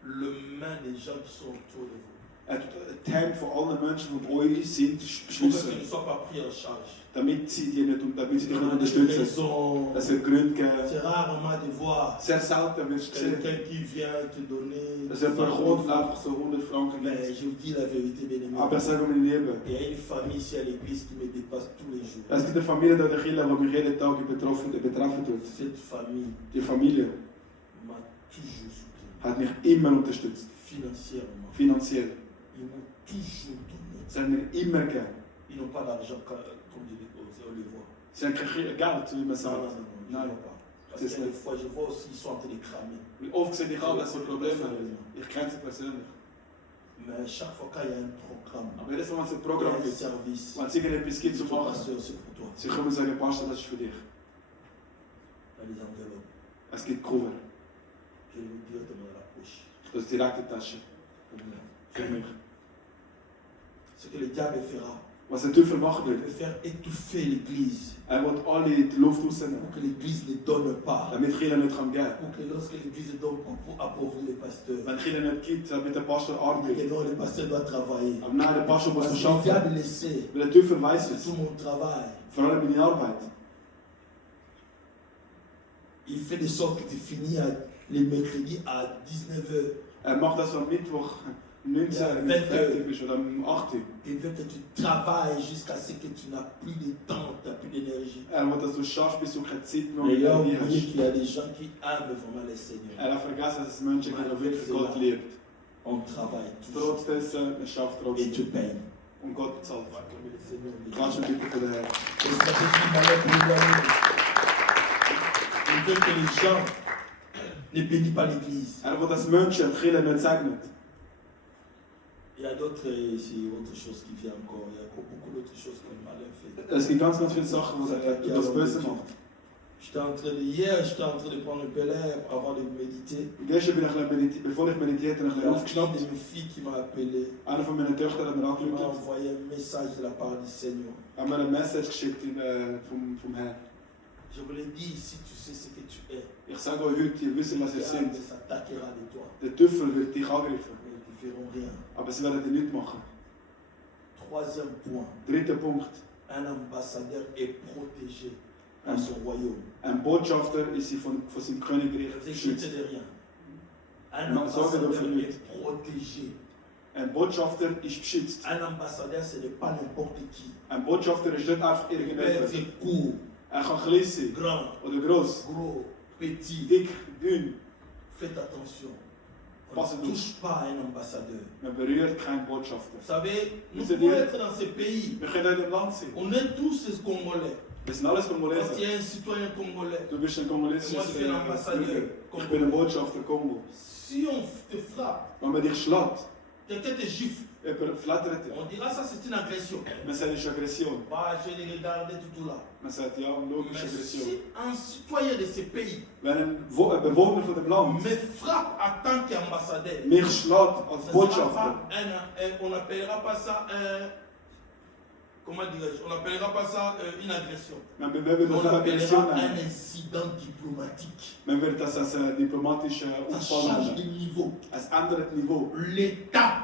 le main des gens qui sont autour de vous. er die Hände von allen Menschen, die bei euch sind, Pour que tu ne beschützen, sois pas pris en charge. damit sie dich nicht Il y a des unterstützen. raisons. Es wird Gründe geben. C'est rarement de voir Sehr selten wirst du sehen, quelqu'un qui vient te donner. dass jemand kommt und einfach so 100 Franken Mais gibt. je vous dis la vérité, bien aimé. Aber sag meine Liebe, Il y a une famille ici à l'église qui me dépasse tous les jours. es gibt eine Familie da in der Kirche, die mich jeden Tag betreffen tut. Cette famille Die Familie m'a toujours soutenu. hat mich immer unterstützt, Financièrement. finanziell. Ils m'ont toujours donné. Sie haben mir immer gegeben. Ils n'ont pas d'argent comme on les voit. Sie haben kein Geld, wie man Non, sagt. non, non, je ne Nein. vois pas. Parce que C'est des fois, je vois aussi, ils sont en train de cramer. Wie oft sehe ich auch, dass sie Probleme haben. Ich kenne sie persönlich. Mais chaque fois qu'il y a un programme, Aber jedes Mal, wenn es ein il y a Programm un gibt, service, wenn es irgendetwas gibt zu ton machen, pasteur, c'est pour toi. sie kommen und sagen, Pastor, das ist für dich. Il y a des enveloppes. Es gibt Cover. Je les mets directement dans la poche. Das ist direkt in die Tasche. Pour moi. Für mich. Ce que le diable fera, Was der Teufel machen il will, veut faire étouffer l'église. er will alle in die Luft rausnehmen, Pour que l'église ne donne pas. damit Kirche nicht geben kann. Pour que lorsque l'église donne, pour appauvrir les pasteurs. Wenn Kirche nicht gibt, damit der Pastor arm Et wird. non, le pasteur doit travailler. Aber nein, der Pastor muss Parce que le arbeiten. diable le sait. Weil der Teufel weiß C'est es. tout mon travail. Vor allem meine Arbeit. Il fait de sorte que tu finis les mercredis à 19h. Er macht das am Mittwoch 19 Ja, Uhr fertig bist oder am 8 Uhr. Il veut que tu travailles jusqu'à ce que tu n'as plus de temps, tu n'as plus d'énergie. Er will, dass du schaffst, bis du keine Zeit mehr Mais il a mit oublié dir hast. qu'il y a des gens qui aiment vraiment le Seigneur. Er hat vergessen, dass es Menschen gibt, die wirklich Gott liebt. On travaille toujours. Trotz dessen, er schafft Et tu trotzdem. payes. Und Gott bezahlt weiter. Comme le Seigneur le dit. Klatsch mir bitte für den Herrn. Et ça fait qu'il m'allait pour lui donner. Il veut que les gens ne bénissent pas l'église. Er will, dass Menschen die Kirche nicht segnen. Il y a d'autres, c'est autre chose qui vient encore. Il y a beaucoup d'autres choses que le malin fait. Es gibt ganz viele Sachen, die das Böse macht. Hier, j'étais en train de prendre un peu l'air avant de méditer. Gestern bin ich ein bisschen bevor ich meditiert habe, Il y ein a bisschen aufgeschnappt. une fille qui m'a appelé. Eine von meinen Töchtern hat mir Il m'a angerufen. envoyé un message de la part du Seigneur. Er hat mir eine Message geschickt vom Herrn. Je vous l'ai dit, si tu sais ce que tu es, Ich sage euch heute, ihr wisst, was le ihr diable seid. s'attaquera de toi. Der Teufel wird dich angreifen. Mais ils ne feront rien. Aber sie werden dir nichts machen. Troisième point, Dritter Punkt. un ambassadeur est protégé dans son royaume. Ein Botschafter ist sie von seinem Königreich Ne vous inquiétez geschützt. de rien. Un Non, sorgez ambassadeur dafür nicht. est protégé. Ein Botschafter ist beschützt. Un ambassadeur, ce n'est pas n'importe qui. Ein Botschafter ist nicht einfach Il peut irgendetwas. être court, Er kann klein sein grand, oder gross, gros, petit. dick, dünn. Faites attention. On Passez ne donc. touche pas à un ambassadeur. Man berührt keinen Botschafter. Vous savez, nous C'est pouvons bien. être dans ces pays. Wir können in dem Land sein. On est tous des Congolais. Wir sind alles Quand il Kongolesen. y a un citoyen congolais, Du bist ein kongolesischer Moi, je suis l'ambassadeur. Bürger. Ich bin ein Botschafter Kongo. si on te frappe, Wenn man dich schlägt, quelqu'un te gifle, jemand flattert dich. on dira ça c'est une agression. Man sagt, das ist Aggression. Bah, je vais les regarder tout là. Man sagt, ja, logisch Mais Aggression. si un citoyen de ces pays Wenn ein Bewohner von dem Land me frappe en tant qu'ambassadeur, mich schlägt als ça sera Botschafter, pas on n'appellera pas ça comment dirais-je, on n'appellera pas ça une agression. Men we hebben On dat agression. l'appellera un incident diplomatique. Men wil dat als diplomatische Ça opval change de hebben. niveau. Als ander het niveau. L'État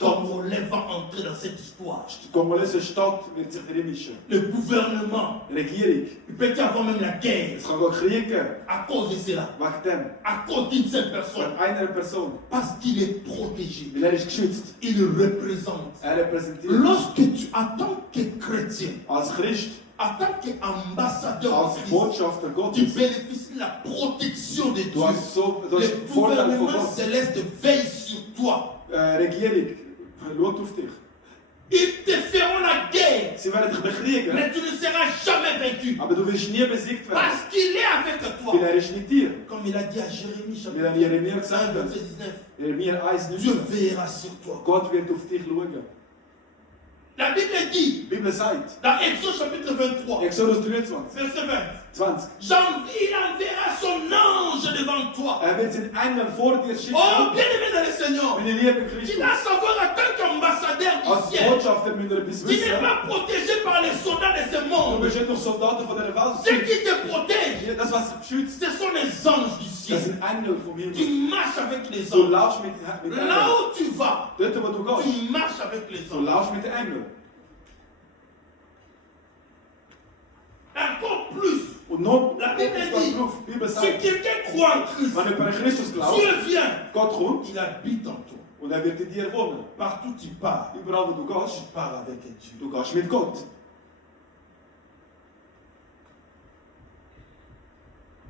congolais va entrer dans cette histoire. De Congolese staat wird zich erin mischen. Le gouvernement, De regering. il peut y avoir même la guerre Het gaat ook krieken. à cause de cela, Wacht hem. à cause d'une seule personne, Van een persoon. parce qu'il est protégé. Die is geschützt. Il représente. Hij representeert. Lorsque tu, en tant que chrétien, Als Christ. en tant qu'ambassadeur de Als Christ, botschafter tu Gottes. bénéficies de la protection de Du Dieu. hast so, du Le hast Vorteil von gouvernement Gott. céleste veille sur toi. Regering. Schaut auf dich. Ils te feront la guerre, Sie werden dich bekriegen. mais tu ne seras jamais vaincu. Aber du wirst nie besiegt werden. Parce qu'il est avec toi. Weil ist mit dir. Comme il a dit à Jérémie, Wie er chapitre Jeremia 1, gesagt hat. verset 19. Jeremia 1, Dieu 9. veillera sur toi. Gott wird auf dich schauen. La Bible dit, Die Bibel sagt. dans Exode chapitre 23, Exodus 23. verset 20, 20. il enverra son ange devant toi. Er wird seinen Engel vor dir schicken. Oh, bien-aimé dans le Seigneur, Meine liebe tu Christus. dois savoir en tant qu'ambassadeur Als du ciel, Botschafter müsst ihr etwas tu n'es wissen. pas protégé par les soldats de ce Du monde. bist nicht durch Soldaten von dieser Welt. Ceux qui te protègent, Das, was dich beschützt, ce sont les anges du das ciel. sind Engel vom Himmel. Tu marches avec les Du anges. laufst mit Là Engeln. où tu vas, Dort, wo du gehst, tu marches avec les du anges. laufst mit den Engeln. Encore plus, Und noch, La Bible etwas dit, drauf. Die Bibel si sagt, quelqu'un croit en Christ, wenn jemand an Christus glaubt, Dieu vient, Gott kommt il habite en toi. und er wird in dir wohnen. Partout tu pars, Überall, wo du tu gehst, pars avec Dieu. du gehst mit Gott.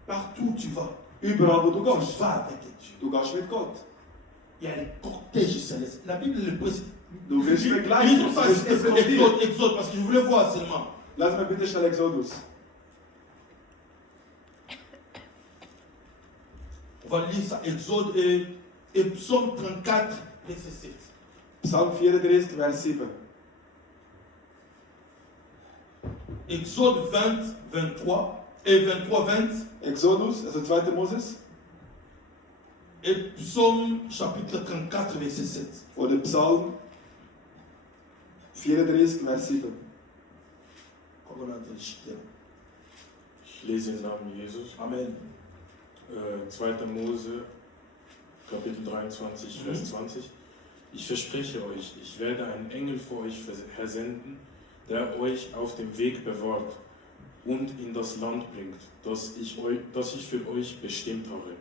Partout tu vas, Überall, wo du tu gehst, vas avec Dieu. du gehst mit Gott. Il y a les cortèges célestes. La Bible le précise. Du wirst begleitet. Lisons Du ça, wirst eskortiert. Exode, parce que je voulais voir seulement. Lass mir bitte schnell Exodus. On va lire ça, Exode et Psaume 34, verset 7. Psalm 34, Vers 7. Exode 20, 23 et 23, 20 Exodus, also 2. Moses, et Psaume chapitre 34, verset 7. oder Psalm 34, Vers 7. Comme on a dit, je t'aime. Ich lese im Namen Jesus. Amen. 2. Mose, Kapitel 23, Vers 20. Ich verspreche euch, ich werde einen Engel vor euch versenden, der euch auf dem Weg bewahrt und in das Land bringt, das ich für euch bestimmt habe.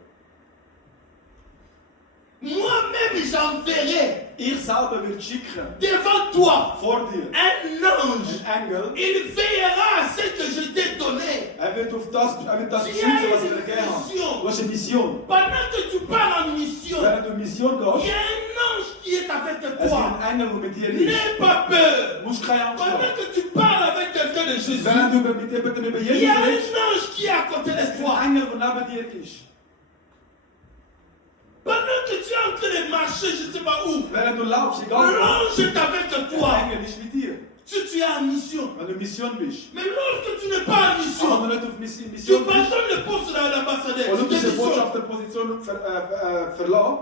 Moi-même, j'enverrai Ich selber werde schicken devant toi vor dir un ange. ein Engel. Il veillera à ce que je t'ai donné. Er wird das Tu beschützen, was as ich dir gegeben une habe. mission. Du hast eine Mission. Pendant que tu pars en mission, Während du in Mission il gehst, y a un ange qui est avec es toi. gibt einen Engel, der mit dir ist. N'aie pas peur. Du musst keine Angst Pendant haben. que tu parles avec quelqu'un de Jésus, Während du mit jemandem über il Jesus y a redest, un ange qui est à côté de es gibt toi. einen Engel, der neben dir ist. Pendant que tu es en train de marcher, je ne sais pas où, Während du laufst, egal wo, l'ange est avec der toi. Engel ist mit dir. Si tu es en mission. Wenn du in Mission bist. Mais lorsque tu n'es pas en Aber mission, wenn du nicht auf tu Mission bist, abandonnes le poste d'ambassadeur. und du Tu diese démissionnes. Botschafterposition verlassen,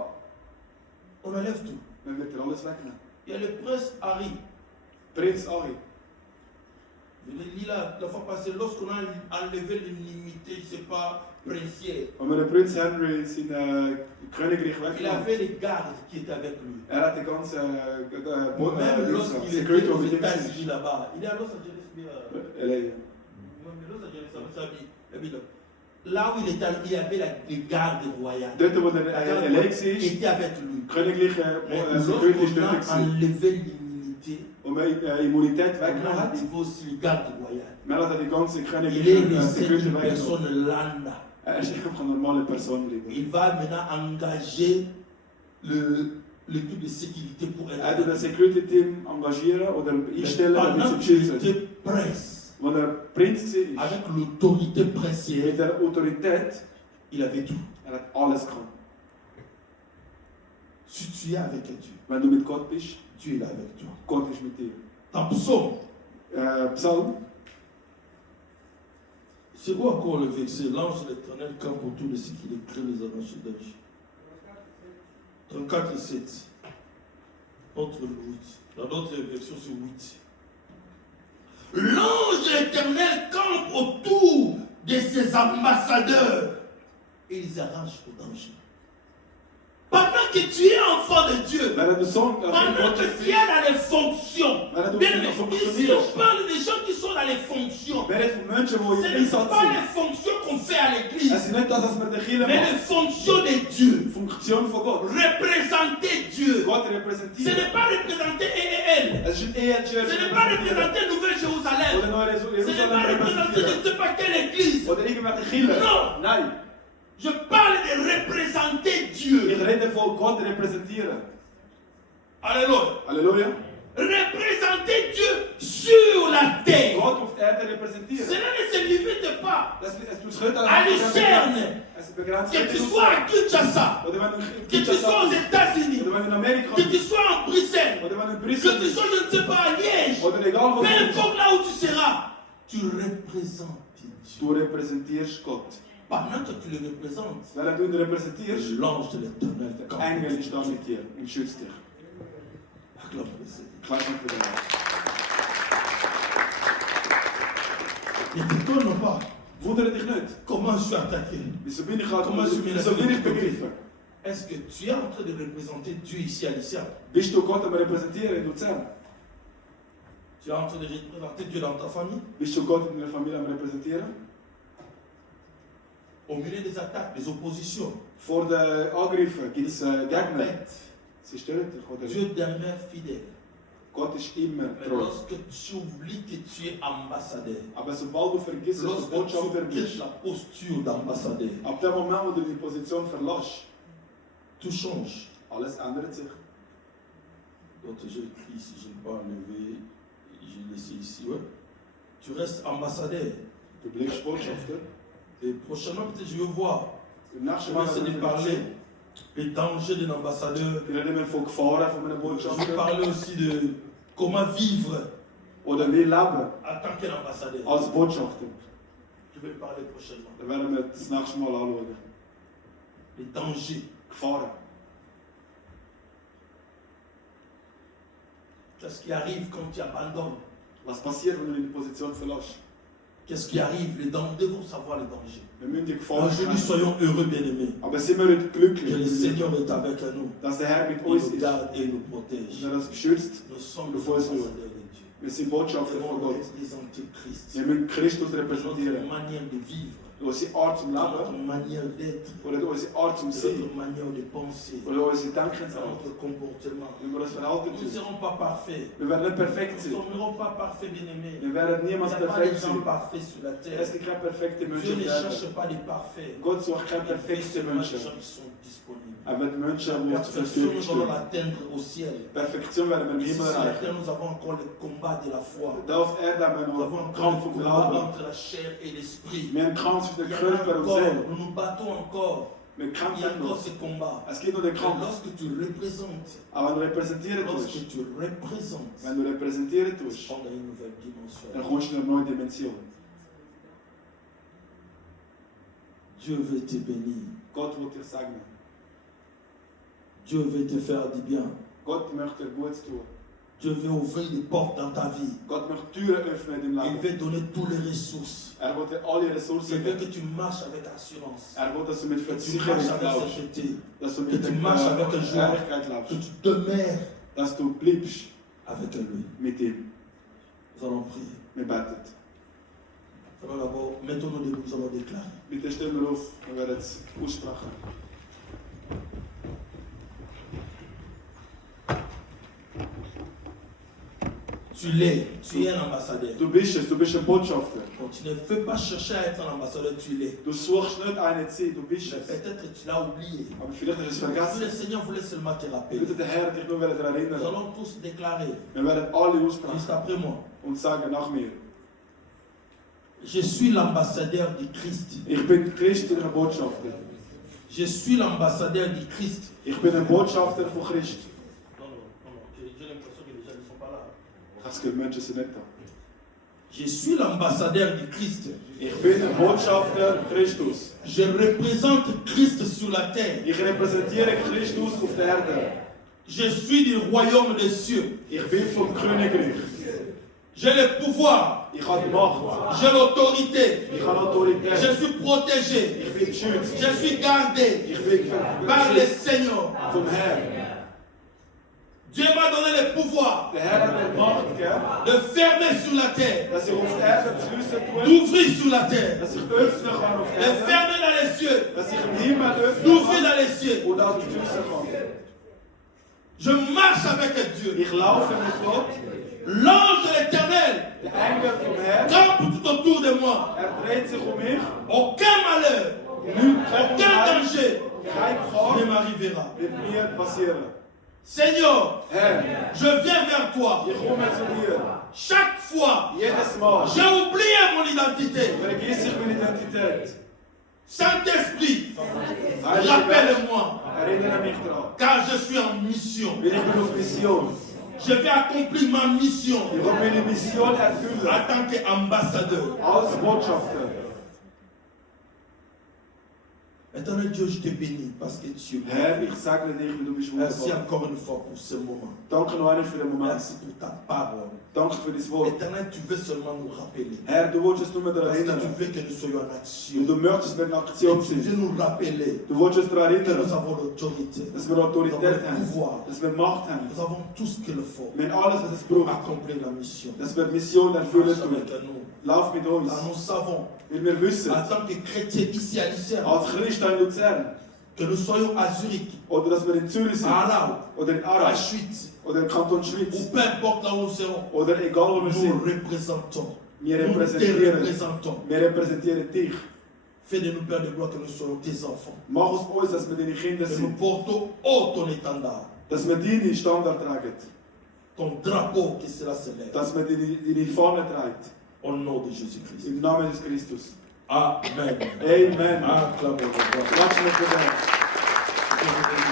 On enlève tout. dann wird dir alles wegnehmen. Il y a le prince Harry. Prinz Ari. Je l'ai dit là, la fois passée, lorsqu'on a enlevé l'immunité, je ne sais pas, princière, Und wenn der Prinz Henry sein Königreich il weggenommen hat, avait les gardes qui étaient avec lui. hat die ganze Même lorsqu'il Security était aux of the États-Unis là-bas, il est à Los Angeles, mais LA. mais Los Angeles, ça veut dire. Là où il était, il y avait les gardes royales. Dort, wo der LA war, Était avec lui. königliche Mais Security ist lorsqu'on dort. a enlevé l'immunité, Und wenn Immunität on a weggenommen hat, enlevé aussi les gardes royales. dann hat die ganze Il est königliche resté Security une weggenommen. personne lambda. Ist einfach eine normale Person geblieben. Il va maintenant engager l'équipe de sécurité pour être Er hat das Security Team engagieren oder einstellen, damit pendant sie qu'il beschützen. était prince, Wenn er Prinz war, avec l'autorité mit princière, der Autorität, il avait tout. er hat alles gehabt. Si tu es avec Dieu, Wenn du mit Gott bist, Dieu est avec toi. Gott ist mit dir. En psaume, Psalm, c'est quoi encore le verset? L'ange de l'éternel campe autour de ceux qui les créent les arrachés d'âge. 34 et 7. Autre 8. Dans d'autres versions, c'est 8. ses ambassadeurs et ils arrachent au danger. Pendant que tu es enfant de Dieu, Wanneer de zoon pendant que tu es dans les fonctions, Maar dat bien hoeft niet aimé, te ici functioneren. on parle des gens qui sont dans les fonctions. ben het voor mensen waar Ce je n'est in zat pas zien. les fonctions qu'on fait à Het l'église, is net als met de gillen, mais les fonctions de Dieu. functie voor God. Représenter Dieu. God Ce representeert. n'est pas représenter elle. Het is een eentje. Ce n'est pas représenter Nouvelle-Jérusalem. Oder naar Ce n'est Jeruzalem pas représenter je ne representeren. sais pas quelle église. Oder ik met de gillen. Non. Nee. Je parle de représenter Dieu. Ik reden voor God representeren. Alléluia. Halleluja. Représenter Dieu sur la terre. God hoeft er te representeren. Cela ne se limite pas Het beschouwt als à Lucerne. Het is begrenst. Que tu sois à Kinshasa, Oder wenn que tu sois aux États-Unis, Oder wenn in Amerika. que tu sois en Bruxelles, Oder wenn in que Brussel. tu sois, je ne sais pas, à Liège, Oder egal peu wat. importe là où tu seras, tu représentes Dieu. Tu representeert God. Pendant que tu le représentes, Wanneer du ihn representierst, l'ange de l'éternel te de Engel campe. ist da mit dir und schützt dich. Acclame le Seigneur. Klaar voor de Ne t'étonne pas Wundere dich nicht. comment je suis attaqué. Wieso bin ich halt, Comment je suis wieso bin ich begriffen? Est-ce que tu es en train de représenter Dieu ici à Lycia? Bist du Gott am repräsentieren in Luzern? Tu es en train de représenter Dieu dans ta famille? Bist du Gott in der Familie am repräsentieren? Au milieu des attaques, des oppositions, Vor den Angriffen gibt es Gegner. tempêtes, Sie stört dich, oder? Dieu demeure fidèle. Gott ist immer Mais treu. lorsque tu oublies que tu es ambassadeur, Aber sobald du vergisst, dass du lorsque Botschafter tu quittes bist, la posture d'ambassadeur, ab dem Moment, wo du die Position verlässt, tout change. alles ändert sich. Donc j'ai écrit ici, je ne vais pas enlever, j'ai laissé ici, ouais. Tu restes ambassadeur. Du bleibst Botschafter. Et prochainement, peut-être je vais voir, Im nächsten je vais Mal essayer de parler des dangers d'un ambassadeur. Wir reden von Gefahren von einem Je vais Botschafter. parler aussi de comment vivre Oder wie leben en tant qu'ambassadeur. als Botschafter. Je vais parler prochainement. Da werden wir das nächste Mal anschauen. Les dangers. Gefahren. Qu'est-ce qui arrive quand tu abandonnes? Was passiert, wenn du die Position verlässt? Qu'est-ce qui arrive? Les dangers, nous devons savoir les dangers. Wir müssen die Gefahren Aujourd'hui, kennen. soyons heureux, bien-aimés. Aber sind wir nicht Que le glücklich, Seigneur est avec nous. dass der Herr mit Il uns nous ist, garde et nous protège. der uns beschützt? Nous sommes Le les feu est sur nous. ambassadeurs de Dieu. Wir sind Nous Botschafter von devons Gott. représenter Christ. Wir müssen Christus Notre repräsentieren. manière de vivre, Unsere Art zum notre Leben, manière d'être, oder unsere Art zum Sein, notre manière de penser, oder unsere Denkensart, notre comportement. wie wir das Verhalten Nous ne tun. serons pas parfaits. Wir werden nicht Nous perfekt ne sein. serons pas parfaits, bien-aimés. Wir werden Il n'y niemals a pas de perfekt gens sein. parfaits sur la terre. Es gibt keine perfekten Dieu Menschen ne auf der cherche Erde. pas les parfaits. Gott sucht keine Il fait perfekten seulement les Menschen. gens qui sont disponibles. Er wird Menschen, die La zur perfection, Verfügung nous allons stehen. l'atteindre au ciel. Perfektion werden wir im Ici Himmel sur la erreichen. terre, nous avons encore le combat de la foi. Da auf Erde haben wir Nous noch avons einen encore Kampf le vom combat Glauben. entre la chair et l'esprit. Wir haben einen Kampf Il zwischen y a Körper und encore, Seele. nous nous battons encore. Wir Il y a kämpfen encore noch. ce combat. Es gibt noch den Et Kampf. lorsque tu représentes, Aber wenn du repräsentieren lorsque tust, tu représentes, wenn du repräsentieren tu tust, prends une nouvelle dimension. dann kommst du in eine neue Dimension. Dieu veut te bénir. Gott will dich segnen. Dieu veut te faire du bien. Gott möchte dir Gutes tun. Dieu veut ouvrir des portes dans ta vie. Gott möchte Türen öffnen in deinem Il Leben. veut donner toutes les ressources. Er will dir alle Il Ressourcen veut geben. que tu marches avec assurance. Er will, dass du mit Que tu Versicherung marches avec glaubst. sainteté. Dass du Que mit tu der marches avec joie. Ehrlichkeit Que glaubst. tu demeures Dass du bleibst avec lui. mit ihm. Nous allons prier. Wir beten. Nous allons d'abord, mettons-nous debout, nous allons déclarer. Bitte stehen wir auf. Wir werden es aussprechen. Tu l'es, tu es un ambassadeur. Du bist es, du bist ein Botschafter. Donc tu ne veux pas chercher à être un ambassadeur, tu l'es. Du suchst nicht einen zu sein, du bist Mais es. peut-être que tu l'as oublié. Aber vielleicht hast du es Si vergessen. le Seigneur voulait seulement te rappeler. Würde der Herr dich nur daran Nous erinnern. allons tous déclarer, Wir werden alle juste aussprechen après moi. und sagen nach mir. Je suis l'ambassadeur du Christ. Ich bin christlicher Botschafter. Je suis l'ambassadeur du Christ. Ich bin ein Botschafter von Christ. Non, j'ai l'impression que les gens ne sont pas là. Das gibt Menschen sind nicht da. Je suis l'ambassadeur du Christ. Ich bin ein Botschafter Christus. Je représente Christ sur la terre. Ich repräsentiere Christus auf der Erde. Je suis du royaume des cieux. Ich bin vom Königreich. J'ai le pouvoir Ich habe die Macht. j'ai l'autorité, Ich habe Autorität. je suis protégé, Ich bin geschützt. je suis gardé Ich bin par le geschützt Seigneur. vom Herrn. Dieu m'a donné le pouvoir Der Herr hat mir die Macht gegeben, de fermer sur la terre, dass ich auf die Erde schliessen tue, d'ouvrir sur la terre, dass ich öffnen kann auf die de Erde, fermer dans les cieux, dass ich im Himmel öffnen d'ouvrir kann dans les cieux. und auch schliessen kann. Je marche avec Dieu. Ich laufe mit Gott. L'ange de l'Éternel Der Engel vom Herrn, campe tout autour de moi. dreht sich um mich. Aucun malheur, aucun danger Kein ne Gefahr m'arrivera. wird mir passieren. Seigneur, Herr, je viens vers toi. ich komme zu dir. Chaque fois, Jedes Mal j'ai oublié mon identité. vergesse ich meine Identität. Saint-Esprit, Heilige Geist, rappelle-moi, erinnere mich daran. car je suis en mission. Weil ich bin auf Mission. Je vais accomplir ma mission Ich will meine Mission erfüllen. en tant qu'ambassadeur. Als Botschafter. Éternel Dieu, je te bénis parce que tu es bon. Herr, ich segne dich, weil du bist Merci wunderbar. encore une fois pour ce moment. Danke noch einmal für den Moment. Merci pour ta parole. Danke für dein Wort. Éternel, tu veux seulement nous rappeler. Herr, du willst es nur daran Parce que erinnern. tu veux que nous soyons en Und action. du möchtest, wenn wir in Aktion Tu veux sind. nous rappeler Du willst es daran que erinnern, nous avons l'autorité. dass wir Autorität Nous avons le haben. pouvoir. Dass wir Macht haben. Nous avons tout ce qu'il faut Wir haben alles, was es pour braucht. accomplir la mission. Dass wir die Mission erfüllen Marche tun. avec nous. Lauf mit uns. Car nous savons, Weil wir wissen, en tant que chrétiens ici à Lucerne, als Christen in Luzern, que nous soyons à Zurich, oder dass wir in Zürich sind, à Arau, oder in à Aarau, Schwyz, oder im Kanton ou Schweiz, peu importe là où nous serons, oder egal wo wir nous sind, représentons. wir Nous te repräsentieren. représentons. Wir repräsentieren dich. Fais de nous, Père de gloire, que nous soyons tes enfants. Mach aus uns, dass wir deine Kinder Que nous sind. portons haut ton étendard, Dass wir deine Standard tragen. ton drapeau qui sera célèbre. Dass wir deine Fahne tragen. Au nom de Jésus-Christ. Im Namen des Christus. Amen. Amen. Acclamons le Seigneur. Klatschen wir für den.